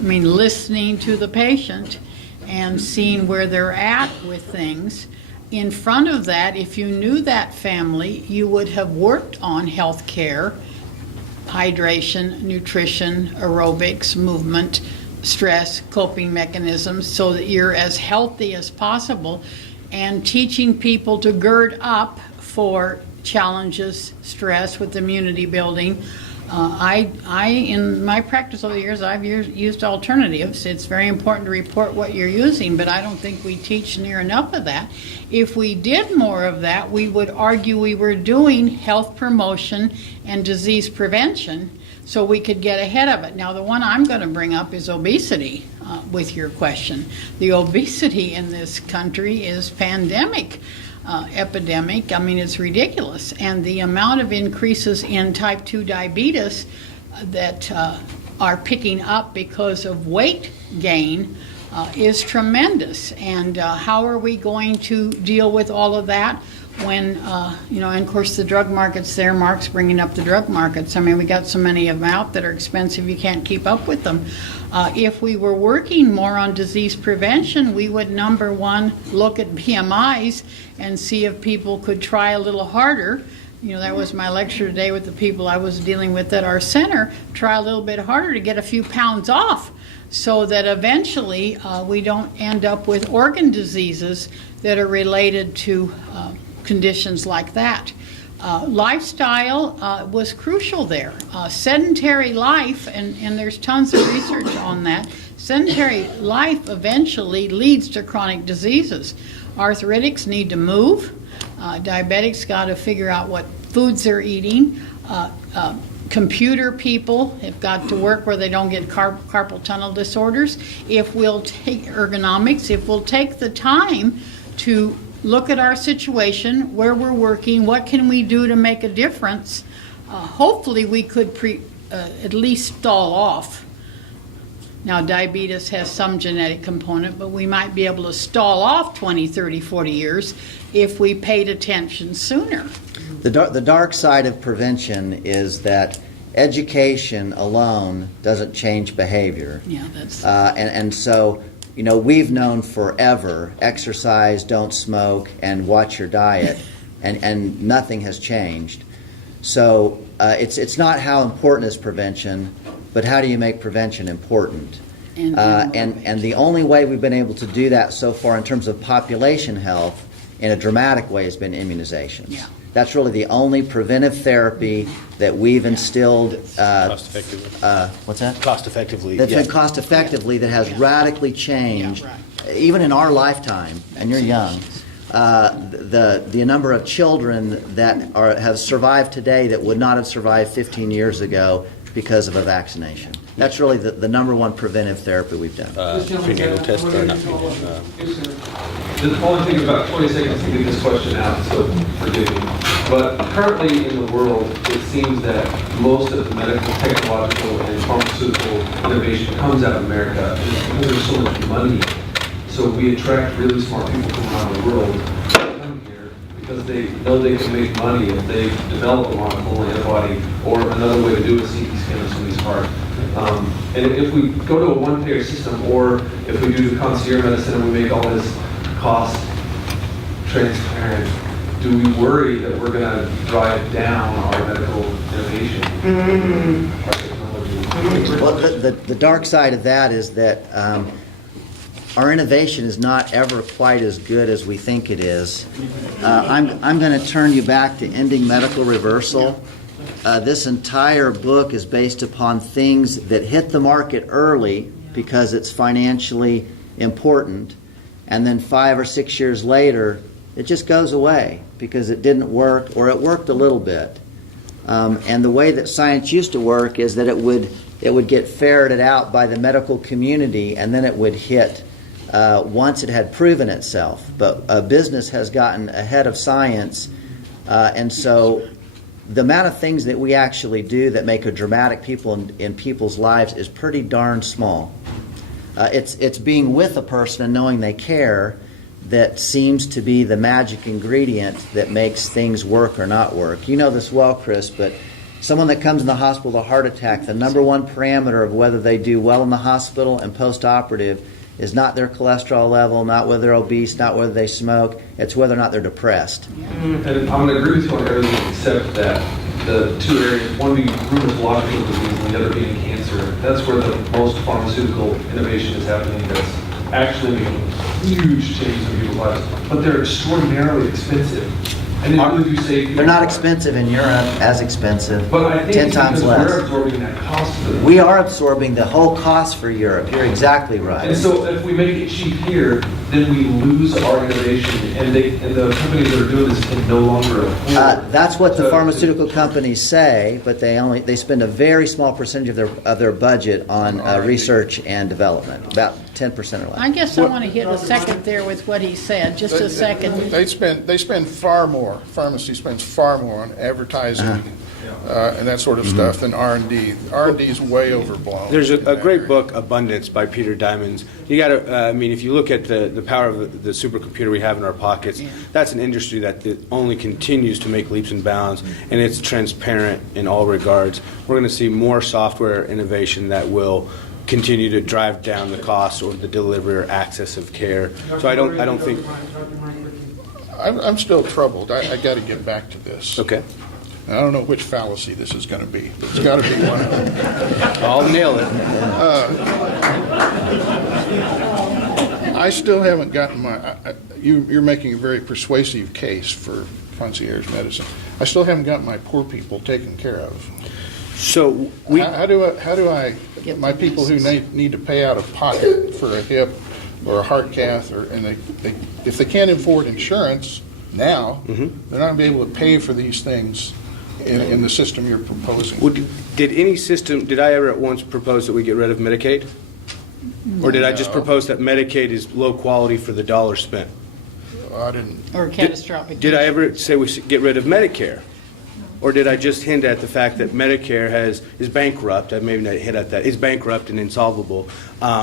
Listening to the patient and seeing where they're at with things. In front of that, if you knew that family, you would have worked on health care, hydration, nutrition, aerobics, movement, stress, coping mechanisms, so that you're as healthy as possible, and teaching people to gird up for challenges, stress with immunity building. In my practice over the years, I've used alternatives. It's very important to report what you're using, but I don't think we teach near enough of that. If we did more of that, we would argue we were doing health promotion and disease prevention so we could get ahead of it. Now, the one I'm going to bring up is obesity with your question. The obesity in this country is pandemic. Epidemic. It's ridiculous. And the amount of increases in type 2 diabetes that are picking up because of weight gain is tremendous. And how are we going to deal with all of that when, and of course the drug market's there. Mark's bringing up the drug markets. We got so many of them out that are expensive you can't keep up with them. If we were working more on disease prevention, we would, number one, look at BMIs and see if people could try a little harder. That was my lecture today with the people I was dealing with at our center. Try a little bit harder to get a few pounds off so that eventually we don't end up with organ diseases that are related to conditions like that. Lifestyle was crucial there. Sedentary life, and there's tons of research on that, sedentary life eventually leads to chronic diseases. Arthritics need to move. Diabetics got to figure out what foods they're eating. Computer people have got to work where they don't get carpal tunnel disorders. If we'll take ergonomics, if we'll take the time to look at our situation, where we're working, what can we do to make a difference, hopefully we could at least stall off. Now, diabetes has some genetic component, but we might be able to stall off 20, 30, 40 years if we paid attention sooner. The dark side of prevention is that education alone doesn't change behavior. Yeah, that's... And so, we've known forever, exercise, don't smoke, and watch your diet, and nothing has changed. So it's not how important is prevention, but how do you make prevention important? And the only way we've been able to do that so far in terms of population health in a dramatic way has been immunizations. Yeah. That's really the only preventive therapy that we've instilled. Cost effectively. What's that? Cost effectively. That's yeah. been cost effectively, that has radically changed, even in our lifetime, and you're young. The number of children that have survived today that would not have survived 15 years ago because of a vaccination. That's really the number one preventive therapy we've done. Prenatal test or not prenatal. The only thing about 20 seconds to get this question out, so forgive me. But currently in the world, it seems that most of the medical, technological, and pharmaceutical innovation comes out of America. And it's because there's so much money. So we attract really smart people from around the world to come here because they know they can make money if they develop a monoclonal antibody, or another way to do a CT scan of somebody's heart. And if we go to a one-payer system, or if we do the concierge medicine and we make all this cost transparent, do we worry that we're going to drive down our medical innovation? Our technology? Well, the dark side of that is that our innovation is not ever quite as good as we think it is. I'm going to turn you back to ending medical reversal. this entire book is based upon things that hit the market early because it's financially important, and then 5 or 6 years later, it just goes away because it didn't work, or it worked a little bit. And the way that science used to work is that it would get ferreted out by the medical community, and then it would hit once it had proven itself. But business has gotten ahead of science, and so the amount of things that we actually do that make a dramatic in people's lives is pretty darn small. It's being with a person and knowing they care that seems to be the magic ingredient that makes things work or not work. You know this well, Chris, but someone that comes in the hospital with a heart attack, the number one parameter of whether they do well in the hospital and post-operative is not their cholesterol level, not whether they're obese, not whether they smoke. It's whether or not they're depressed. And I'm going to agree with you on everything except that the two areas, one being rheumatological disease and the other being cancer. That's where the most pharmaceutical innovation is happening. That's actually making huge changes in people's lives. But they're extraordinarily expensive. And then would you say They're not expensive in Europe, as expensive, but I think 10 times less. We're absorbing that cost for them. We are absorbing the whole cost for Europe. You're exactly right. And so if we make it cheap here, then we lose our innovation, and the companies that are doing this can no longer afford. That's what the pharmaceutical companies say, but they spend a very small percentage of their budget on research and development, about 10% or less. I guess I want to hit a second there with what he said, just a second. They spend far more. Pharmacy spends far more on advertising and that sort of stuff than R&D. R&D is way overblown. There's a great book, Abundance, by Peter Diamond. You got to, if you look at the power of the supercomputer we have in our pockets, that's an industry that only continues to make leaps and bounds, and it's transparent in all regards. We're going to see more software innovation that will continue to drive down the cost or the delivery or access of care. So I don't think. I'm still troubled. I got to get back to this. Okay. I don't know which fallacy this is going to be, but it's got to be one of them. I'll nail it. I still haven't gotten my. You're making a very persuasive case for concierge medicine. I still haven't got my poor people taken care of. So how do I get my people who need to pay out of pocket for a hip or a heart cath, and if they can't afford insurance now, they're not going to be able to pay for these things in the system you're proposing. Well, did I ever at once propose that we get rid of Medicaid? Or did I just propose that Medicaid is low quality for the dollar spent? I didn't. Or catastrophic. Did I ever say we should get rid of Medicare? Or did I just hint at the fact that Medicare is bankrupt? I maybe not hit at that. It's bankrupt and insolvable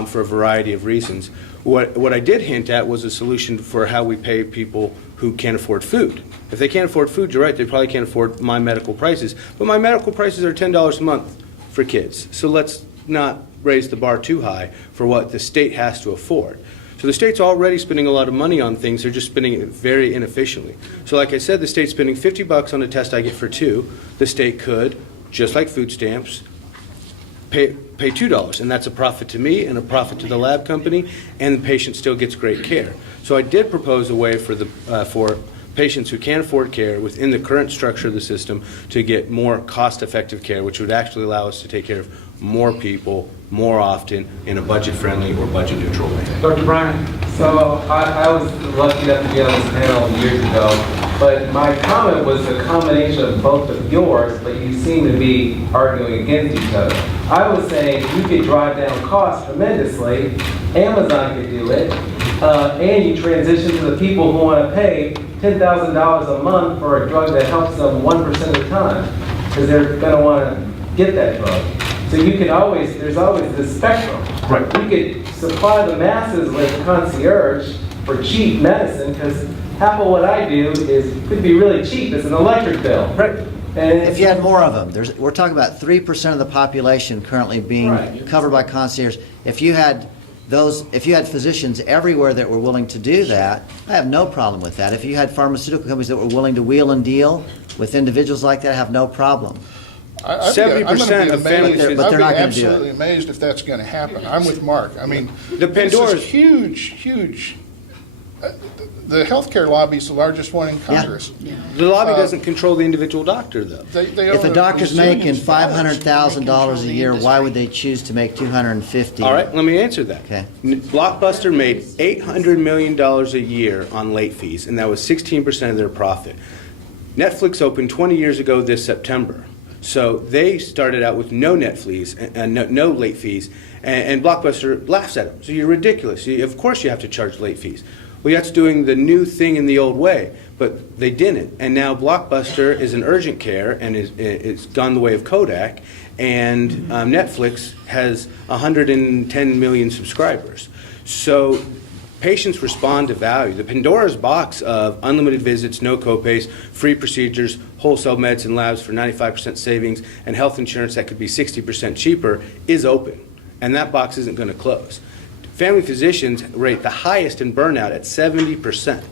for a variety of reasons. What I did hint at was a solution for how we pay people who can't afford food. If they can't afford food, you're right, they probably can't afford my medical prices. But my medical prices are $10 a month for kids. So let's not raise the bar too high for what the state has to afford. So the state's already spending a lot of money on things. They're just spending it very inefficiently. So like I said, the state's spending $50 on a test I get for 2. The state could, just like food stamps, pay $2. And that's a profit to me and a profit to the lab company, and the patient still gets great care. So I did propose a way for patients who can't afford care within the current structure of the system to get more cost-effective care, which would actually allow us to take care of more people more often in a budget-friendly or budget-neutral way. Dr. Bryan. So I was lucky enough to be on this panel years ago, but my comment was a combination of both of yours, but you seem to be arguing against each other. I was saying you could drive down costs tremendously, Amazon could do it, and you transition to the people who want to pay $10,000 a month for a drug that helps them 1% of the time, because they're going to want to get that drug. So you can always, there's always this spectrum. Right. You could supply the masses with concierge for cheap medicine, because half of what I do could be really cheap. It's an electric bill. Right. And If you had more of them, we're talking about 3% of the population currently being covered by concierge. If you had physicians everywhere that were willing to do that, I have no problem with that. If you had pharmaceutical companies that were willing to wheel and deal with individuals like that, I have no problem. 70% of families, but they're not going to do it. I'm absolutely amazed if that's going to happen. I'm with Mark. I mean, the Pandora's this is huge The healthcare lobby is the largest one in Congress. The lobby doesn't control the individual doctor, though. If a doctor's making $500,000 a year, why would they choose to make $250,000? All right, let me answer that. Okay. Blockbuster made $800 million a year on late fees, and that was 16% of their profit. Netflix opened 20 years ago this September. So they started out with no net fees, no late fees, and Blockbuster laughs at them. So you're ridiculous. Of course you have to charge late fees. Well, that's doing the new thing in the old way, but they didn't. And now Blockbuster is an urgent care, and it's gone the way of Kodak, and Netflix has 110 million subscribers. So patients respond to value. The Pandora's box of unlimited visits, no copays, free procedures, wholesale meds and labs for 95% savings, and health insurance that could be 60% cheaper is open, and that box isn't going to close. Family physicians rate the highest in burnout at 70%.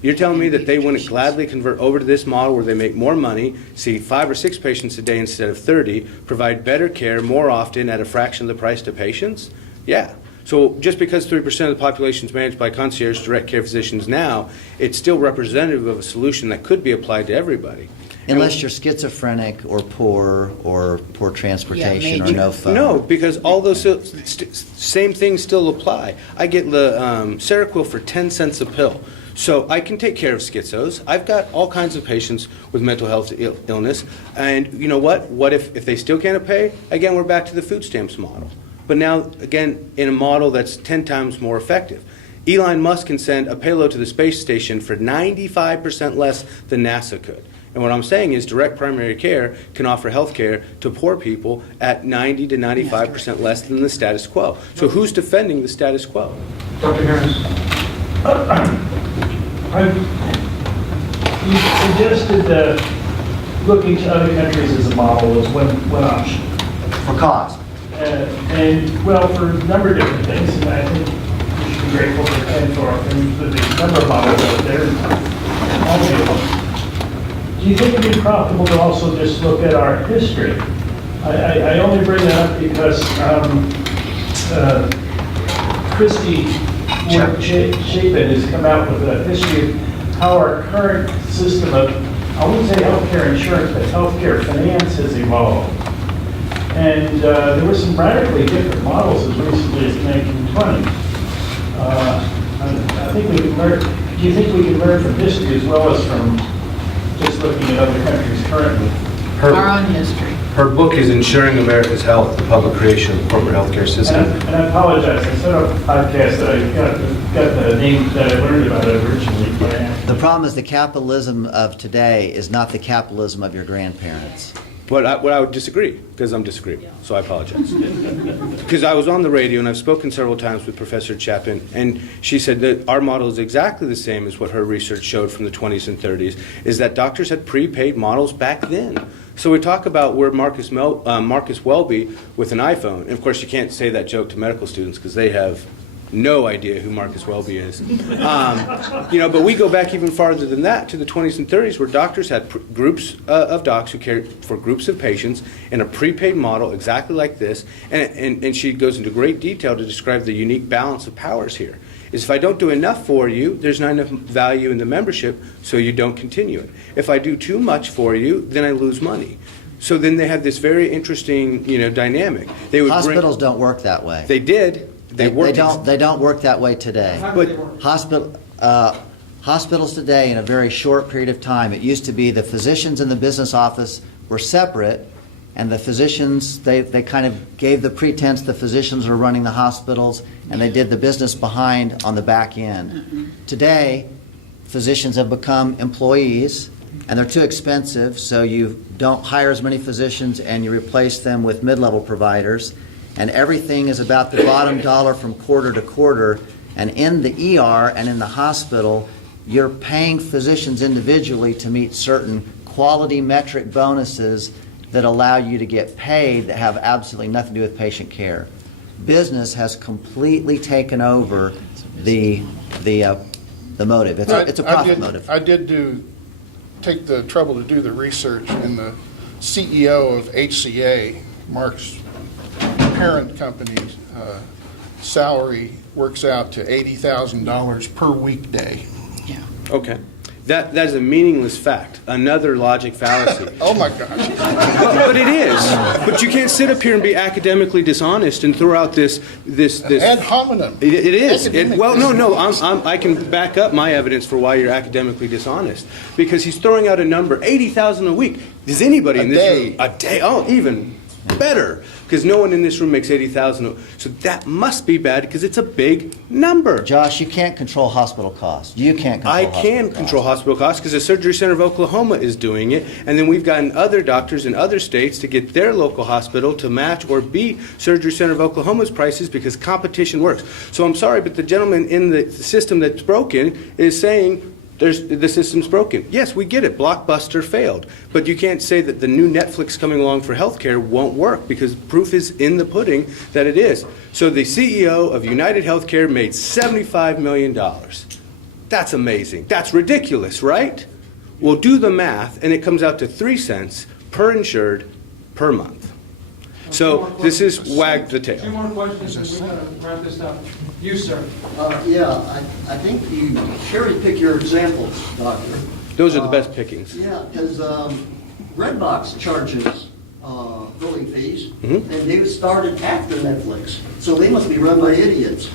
You're telling me that they wouldn't gladly convert over to this model where they make more money, see 5 or 6 patients a day instead of 30, provide better care more often at a fraction of the price to patients? Yeah. So just because 3% of the population is managed by concierge direct care physicians now, it's still representative of a solution that could be applied to everybody. Unless you're schizophrenic or poor transportation or no phone. No, because all those same things still apply. I get the Seroquel for 10 cents a pill. So I can take care of schizos. I've got all kinds of patients with mental health illness. And you know what? What if they still can't pay? Again, we're back to the food stamps model. But now, again, in a model that's 10 times more effective. Elon Musk can send a payload to the space station for 95% less than NASA could. And what I'm saying is direct primary care can offer health care to poor people at 90 to 95% less than the status quo. So who's defending the status quo? Dr. Harris. You suggested looking to other countries as a model as one option. For cost. Well, for a number of different things, and I think we should be grateful for the number of models out there. Do you think it'd be profitable to also just look at our history? I only bring that up because Christy Chapin has come out with a history of how our current system of, I wouldn't say healthcare insurance, but healthcare finance has evolved. And there were some radically different models as recently as the 1920s. I think we can learn. Do you think we can learn from history as well as from just looking at other countries currently? Our own history. Her book is Ensuring America's Health, the Public Creation of the Corporate Healthcare System. And I apologize. I set up a podcast that I got the name that I learned about it originally. The problem is the capitalism of today is not the capitalism of your grandparents. What I would disagree, because I'm disagreeing, so I apologize. Because I was on the radio, and I've spoken several times with Professor Chapin, and she said that our model is exactly the same as what her research showed from the 20s and 30s, is that doctors had prepaid models back then. So we talk about where Marcus Welby with an iPhone, and of course you can't say that joke to medical students because they have no idea who Marcus Welby is. But we go back even farther than that to the 20s and 30s where doctors had groups of docs who cared for groups of patients in a prepaid model exactly like this. And she goes into great detail to describe the unique balance of powers here. Is if I don't do enough for you, there's not enough value in the membership, so you don't continue it. If I do too much for you, then I lose money. So then they have this very interesting, dynamic. Hospitals don't work that way. They did. They don't work that way today. But hospitals today, in a very short period of time, it used to be the physicians in the business office were separate, and the physicians, they kind of gave the pretense the physicians were running the hospitals, and they did the business behind on the back end. Today, physicians have become employees, and they're too expensive, so you don't hire as many physicians, and you replace them with mid-level providers. And everything is about the bottom dollar from quarter to quarter. And in the ER and in the hospital, you're paying physicians individually to meet certain quality metric bonuses that allow you to get paid that have absolutely nothing to do with patient care. Business has completely taken over the motive. It's a profit motive. I did take the trouble to do the research, and the CEO of HCA, Mark's parent company, salary works out to $80,000 per weekday. Yeah. Okay. That is a meaningless fact. Another logic fallacy. Oh my gosh. But it is. But you can't sit up here and be academically dishonest and throw out this. Ad hominem. It is. Academic. I can back up my evidence for why you're academically dishonest, because he's throwing out a number, 80,000 a week. Does anybody in this room a day? Oh, even better, because no one in this room makes 80,000. So that must be bad, because it's a big number. Josh, you can't control hospital costs. You can't control I hospital can costs. control hospital costs because the Surgery Center of Oklahoma is doing it, and then we've gotten other doctors in other states to get their local hospital to match or beat Surgery Center of Oklahoma's prices because competition works. So I'm sorry, but the gentleman in the system that's broken is saying the system's broken. Yes, we get it. Blockbuster failed. But you can't say that the new Netflix coming along for healthcare won't work, because proof is in the pudding that it is. So the CEO of United Healthcare made $75 million. That's amazing. That's ridiculous, right? Well, do the math, and it comes out to 3 cents per insured per month. So this is wag the tail. Two more questions, and we've got to wrap this up. You, sir. I think you cherry pick your examples, Doctor. Those are the best pickings. Yeah, because Redbox charges billing fees, and they started after Netflix, so they must be run by idiots.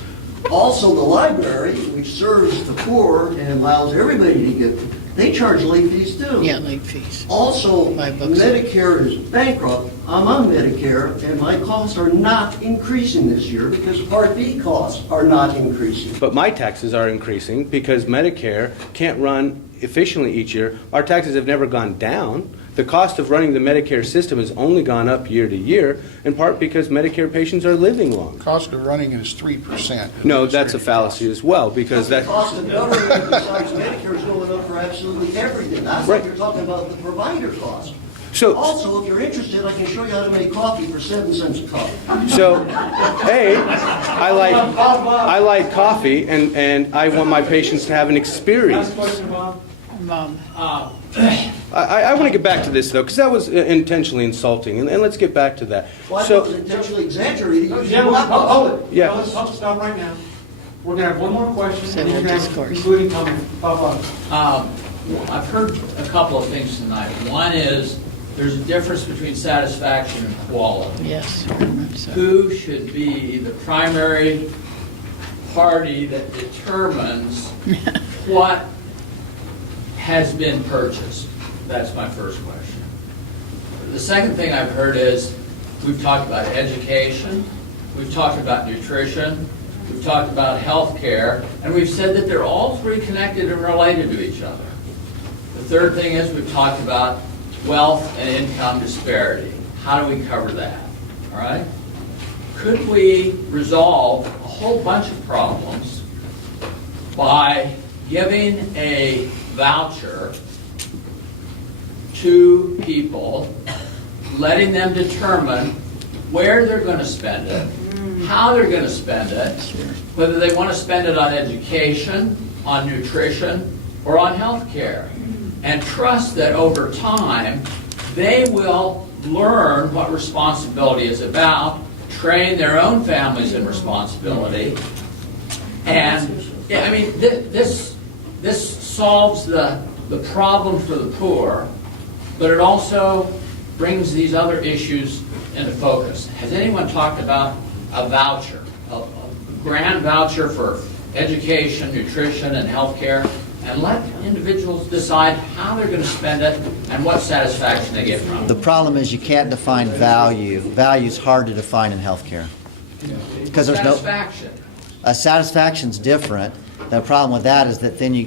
Also, the library, which serves the poor and allows everybody to get, they charge late fees too. Yeah, late fees. Also, Buy books. Medicare is bankrupt. I'm on Medicare, and my costs are not increasing this year because Part B costs are not increasing. But my taxes are increasing because Medicare can't run efficiently each year. Our taxes have never gone down. The cost of running the Medicare system has only gone up year to year, in part because Medicare patients are living longer. Cost of running is 3%. No, that's a fallacy as well, because The that. cost of government besides Medicare is going up for absolutely everything. That's Right. what you're talking about, the provider cost. So, Also, if you're interested, I can show you how to make coffee for 7 cents a cup. hey, I like coffee, and I want my patients to have an experience. Last question, Bob. I want to get back to this, though, because that was intentionally insulting, and let's get back to that. Well, I was intentionally exaggerating. Hold it. Yeah. Let's stop right now. We're going to have one more question, and Civil you're going to have discourse. concluding comment. Bob. I've heard a couple of things tonight. One is there's a difference between satisfaction and quality. Yes, very much so. Who should be the primary party that determines what has been purchased? That's my first question. The second thing I've heard is we've talked about education, we've talked about nutrition, we've talked about health care, and we've said that they're all three connected and related to each other. The third thing is we've talked about wealth and income disparity. How do we cover that? All right? Could we resolve a whole bunch of problems by giving a voucher to people, letting them determine where they're going to spend it, how they're going to spend it, whether they want to spend it on education, on nutrition, or on health care, and trust that over time they will learn what responsibility is about, train their own families in responsibility, and yeah, I mean this solves the problem for the poor, but it also brings these other issues into focus. Has anyone talked about a voucher, a grand voucher for education, nutrition, and health care, and let individuals decide how they're going to spend it and what satisfaction they get from it? The problem is you can't define value. Value's hard to define in healthcare. Because there's no Satisfaction. Satisfaction's different. The problem with that is that then you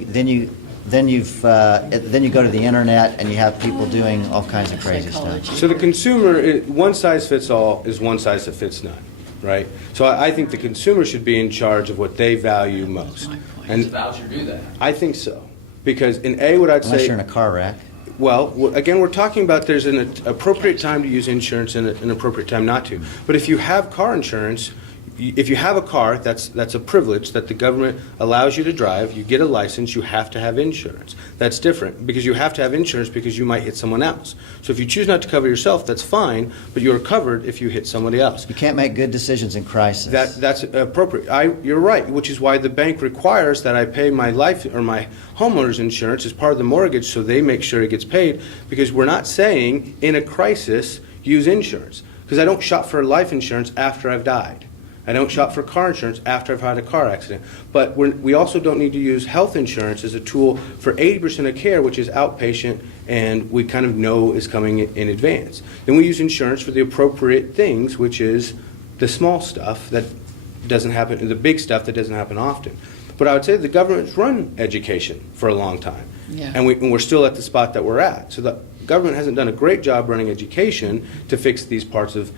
go to the internet and you have people doing all kinds of crazy stuff. So the consumer, one size fits all is one size that fits none, right? So I think the consumer should be in charge of what they value most. Does the voucher do that? I think so. Because in A, what I'd Unless say... you're in a car wreck. Well, again, we're talking about there's an appropriate time to use insurance and an appropriate time not to. But if you have car insurance, if you have a car, that's a privilege that the government allows you to drive. You get a license, you have to have insurance. That's different because you have to have insurance because you might hit someone else. So if you choose not to cover yourself, that's fine, but you're covered if you hit somebody else. You can't make good decisions in crisis. That's appropriate. You're right, which is why the bank requires that I pay my life or my homeowner's insurance as part of the mortgage, so they make sure it gets paid, because we're not saying in a crisis use insurance, because I don't shop for life insurance after I've died. I don't shop for car insurance after I've had a car accident. But we also don't need to use health insurance as a tool for 80% of care, which is outpatient, and we kind of know is coming in advance. Then we use insurance for the appropriate things, which is the small stuff that doesn't happen, the big stuff that doesn't happen often. But I would say the government's run education for a long time. Yeah. And we're still at the spot that we're at. So the government hasn't done a great job running education to fix these parts of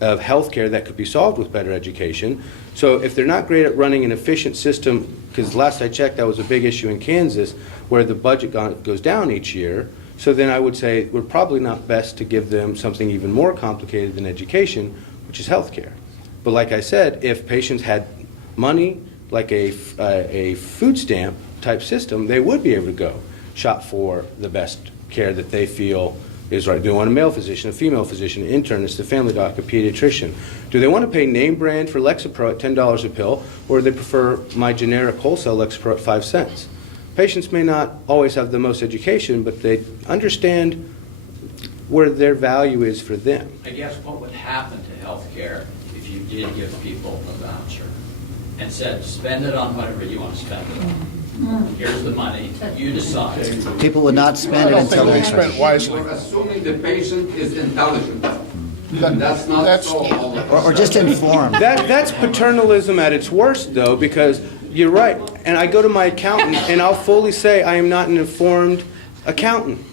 healthcare that could be solved with better education. So if they're not great at running an efficient system, because last I checked that was a big issue in Kansas where the budget goes down each year, so then I would say we're probably not best to give them something even more complicated than education, which is healthcare. But like I said, if patients had money, like a food stamp type system, they would be able to go shop for the best care that they feel is right. Do they want a male physician, a female physician, an internist, a family doc, a pediatrician? Do they want to pay name brand for Lexapro at $10 a pill, or do they prefer my generic wholesale Lexapro at 5 cents? Patients may not always have the most education, but they understand where their value is for them. I guess what would happen to healthcare if you did give people a voucher and said, spend it on whatever you want to spend it on? Here's the money, you decide. People would not spend it until they they spent wisely. We're assuming the patient is intelligent. That's not so all the time. or just informed. That's paternalism at its worst, though, because you're right. And I go to my accountant, and I'll fully say I am not an informed accountant.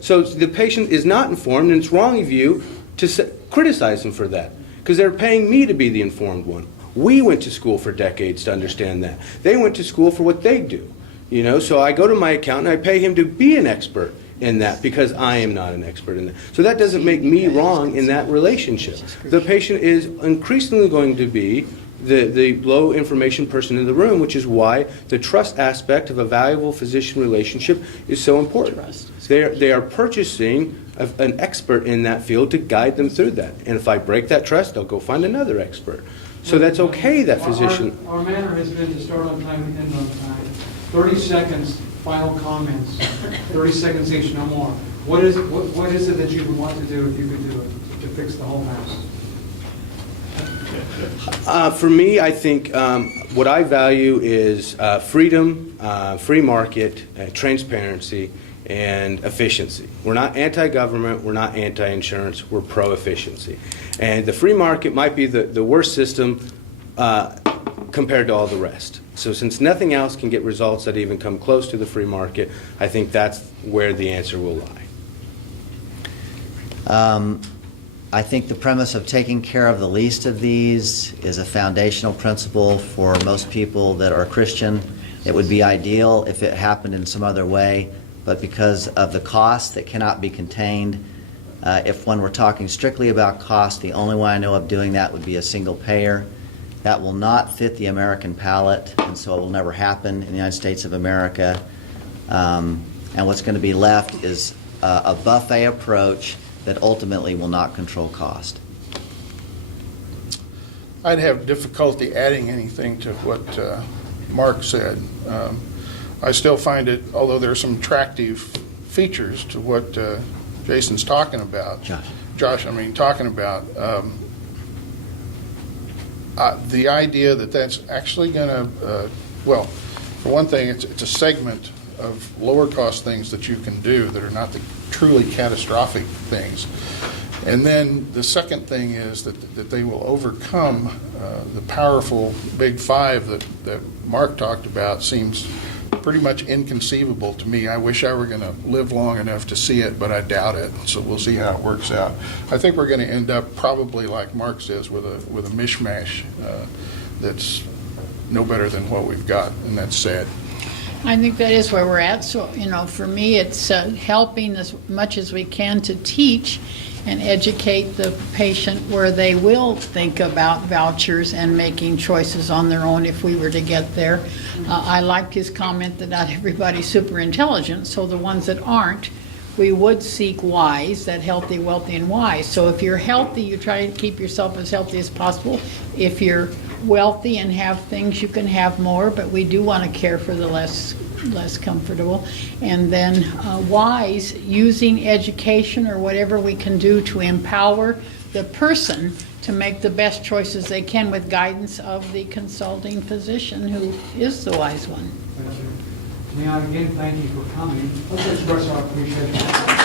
So the patient is not informed, and it's wrong of you to criticize them for that, because they're paying me to be the informed one. We went to school for decades to understand that. They went to school for what they do. So I go to my accountant, I pay him to be an expert in that because I am not an expert in that. So that doesn't make me wrong in that relationship. The patient is increasingly going to be the low information person in the room, which is why the trust aspect of a valuable physician relationship is so important. They are purchasing an expert in that field to guide them through that. And if I break that trust, they'll go find another expert. So that's okay, that physician. Our manner has been to start on time and end on time. 30 seconds, final comments. 30 seconds each, no more. What is it that you would want to do if you could do it to fix the whole mess? For me, I think what I value is freedom, free market, transparency, and efficiency. We're not anti-government, we're not anti-insurance, we're pro-efficiency. And the free market might be the worst system compared to all the rest. So since nothing else can get results that even come close to the free market, I think that's where the answer will lie. I think the premise of taking care of the least of these is a foundational principle for most people that are Christian. It would be ideal if it happened in some other way, but because of the cost that cannot be contained, if one were talking strictly about cost, the only way I know of doing that would be a single payer. That will not fit the American palate, and so it will never happen in the United States of America. And what's going to be left is a buffet approach that ultimately will not control cost. I'd have difficulty adding anything to what Mark said. I still find it, although there are some attractive features to what Jason's talking about. Josh, talking about the idea that that's actually going to, well, for one thing, it's a segment of lower cost things that you can do that are not the truly catastrophic things. And then the second thing is that they will overcome the powerful big five that Mark talked about. Seems pretty much inconceivable to me. I wish I were going to live long enough to see it, but I doubt it. So we'll see how it works out. I think we're going to end up probably, like Mark says, with a mishmash that's no better than what we've got, and that's sad. I think that is where we're at. So, you know, for me, it's helping as much as we can to teach and educate the patient where they will think about vouchers and making choices on their own if we were to get there. I liked his comment that not everybody's super intelligent, so the ones that aren't, we would seek WISE, that healthy, wealthy, and wise. So if you're healthy, you try to keep yourself as healthy as possible. If you're wealthy and have things, you can have more, but we do want to care for the less comfortable. And then wise, using education or whatever we can do to empower the person to make the best choices they can with guidance of the consulting physician who is the wise one. May I again thank you for coming. Let's express our appreciation.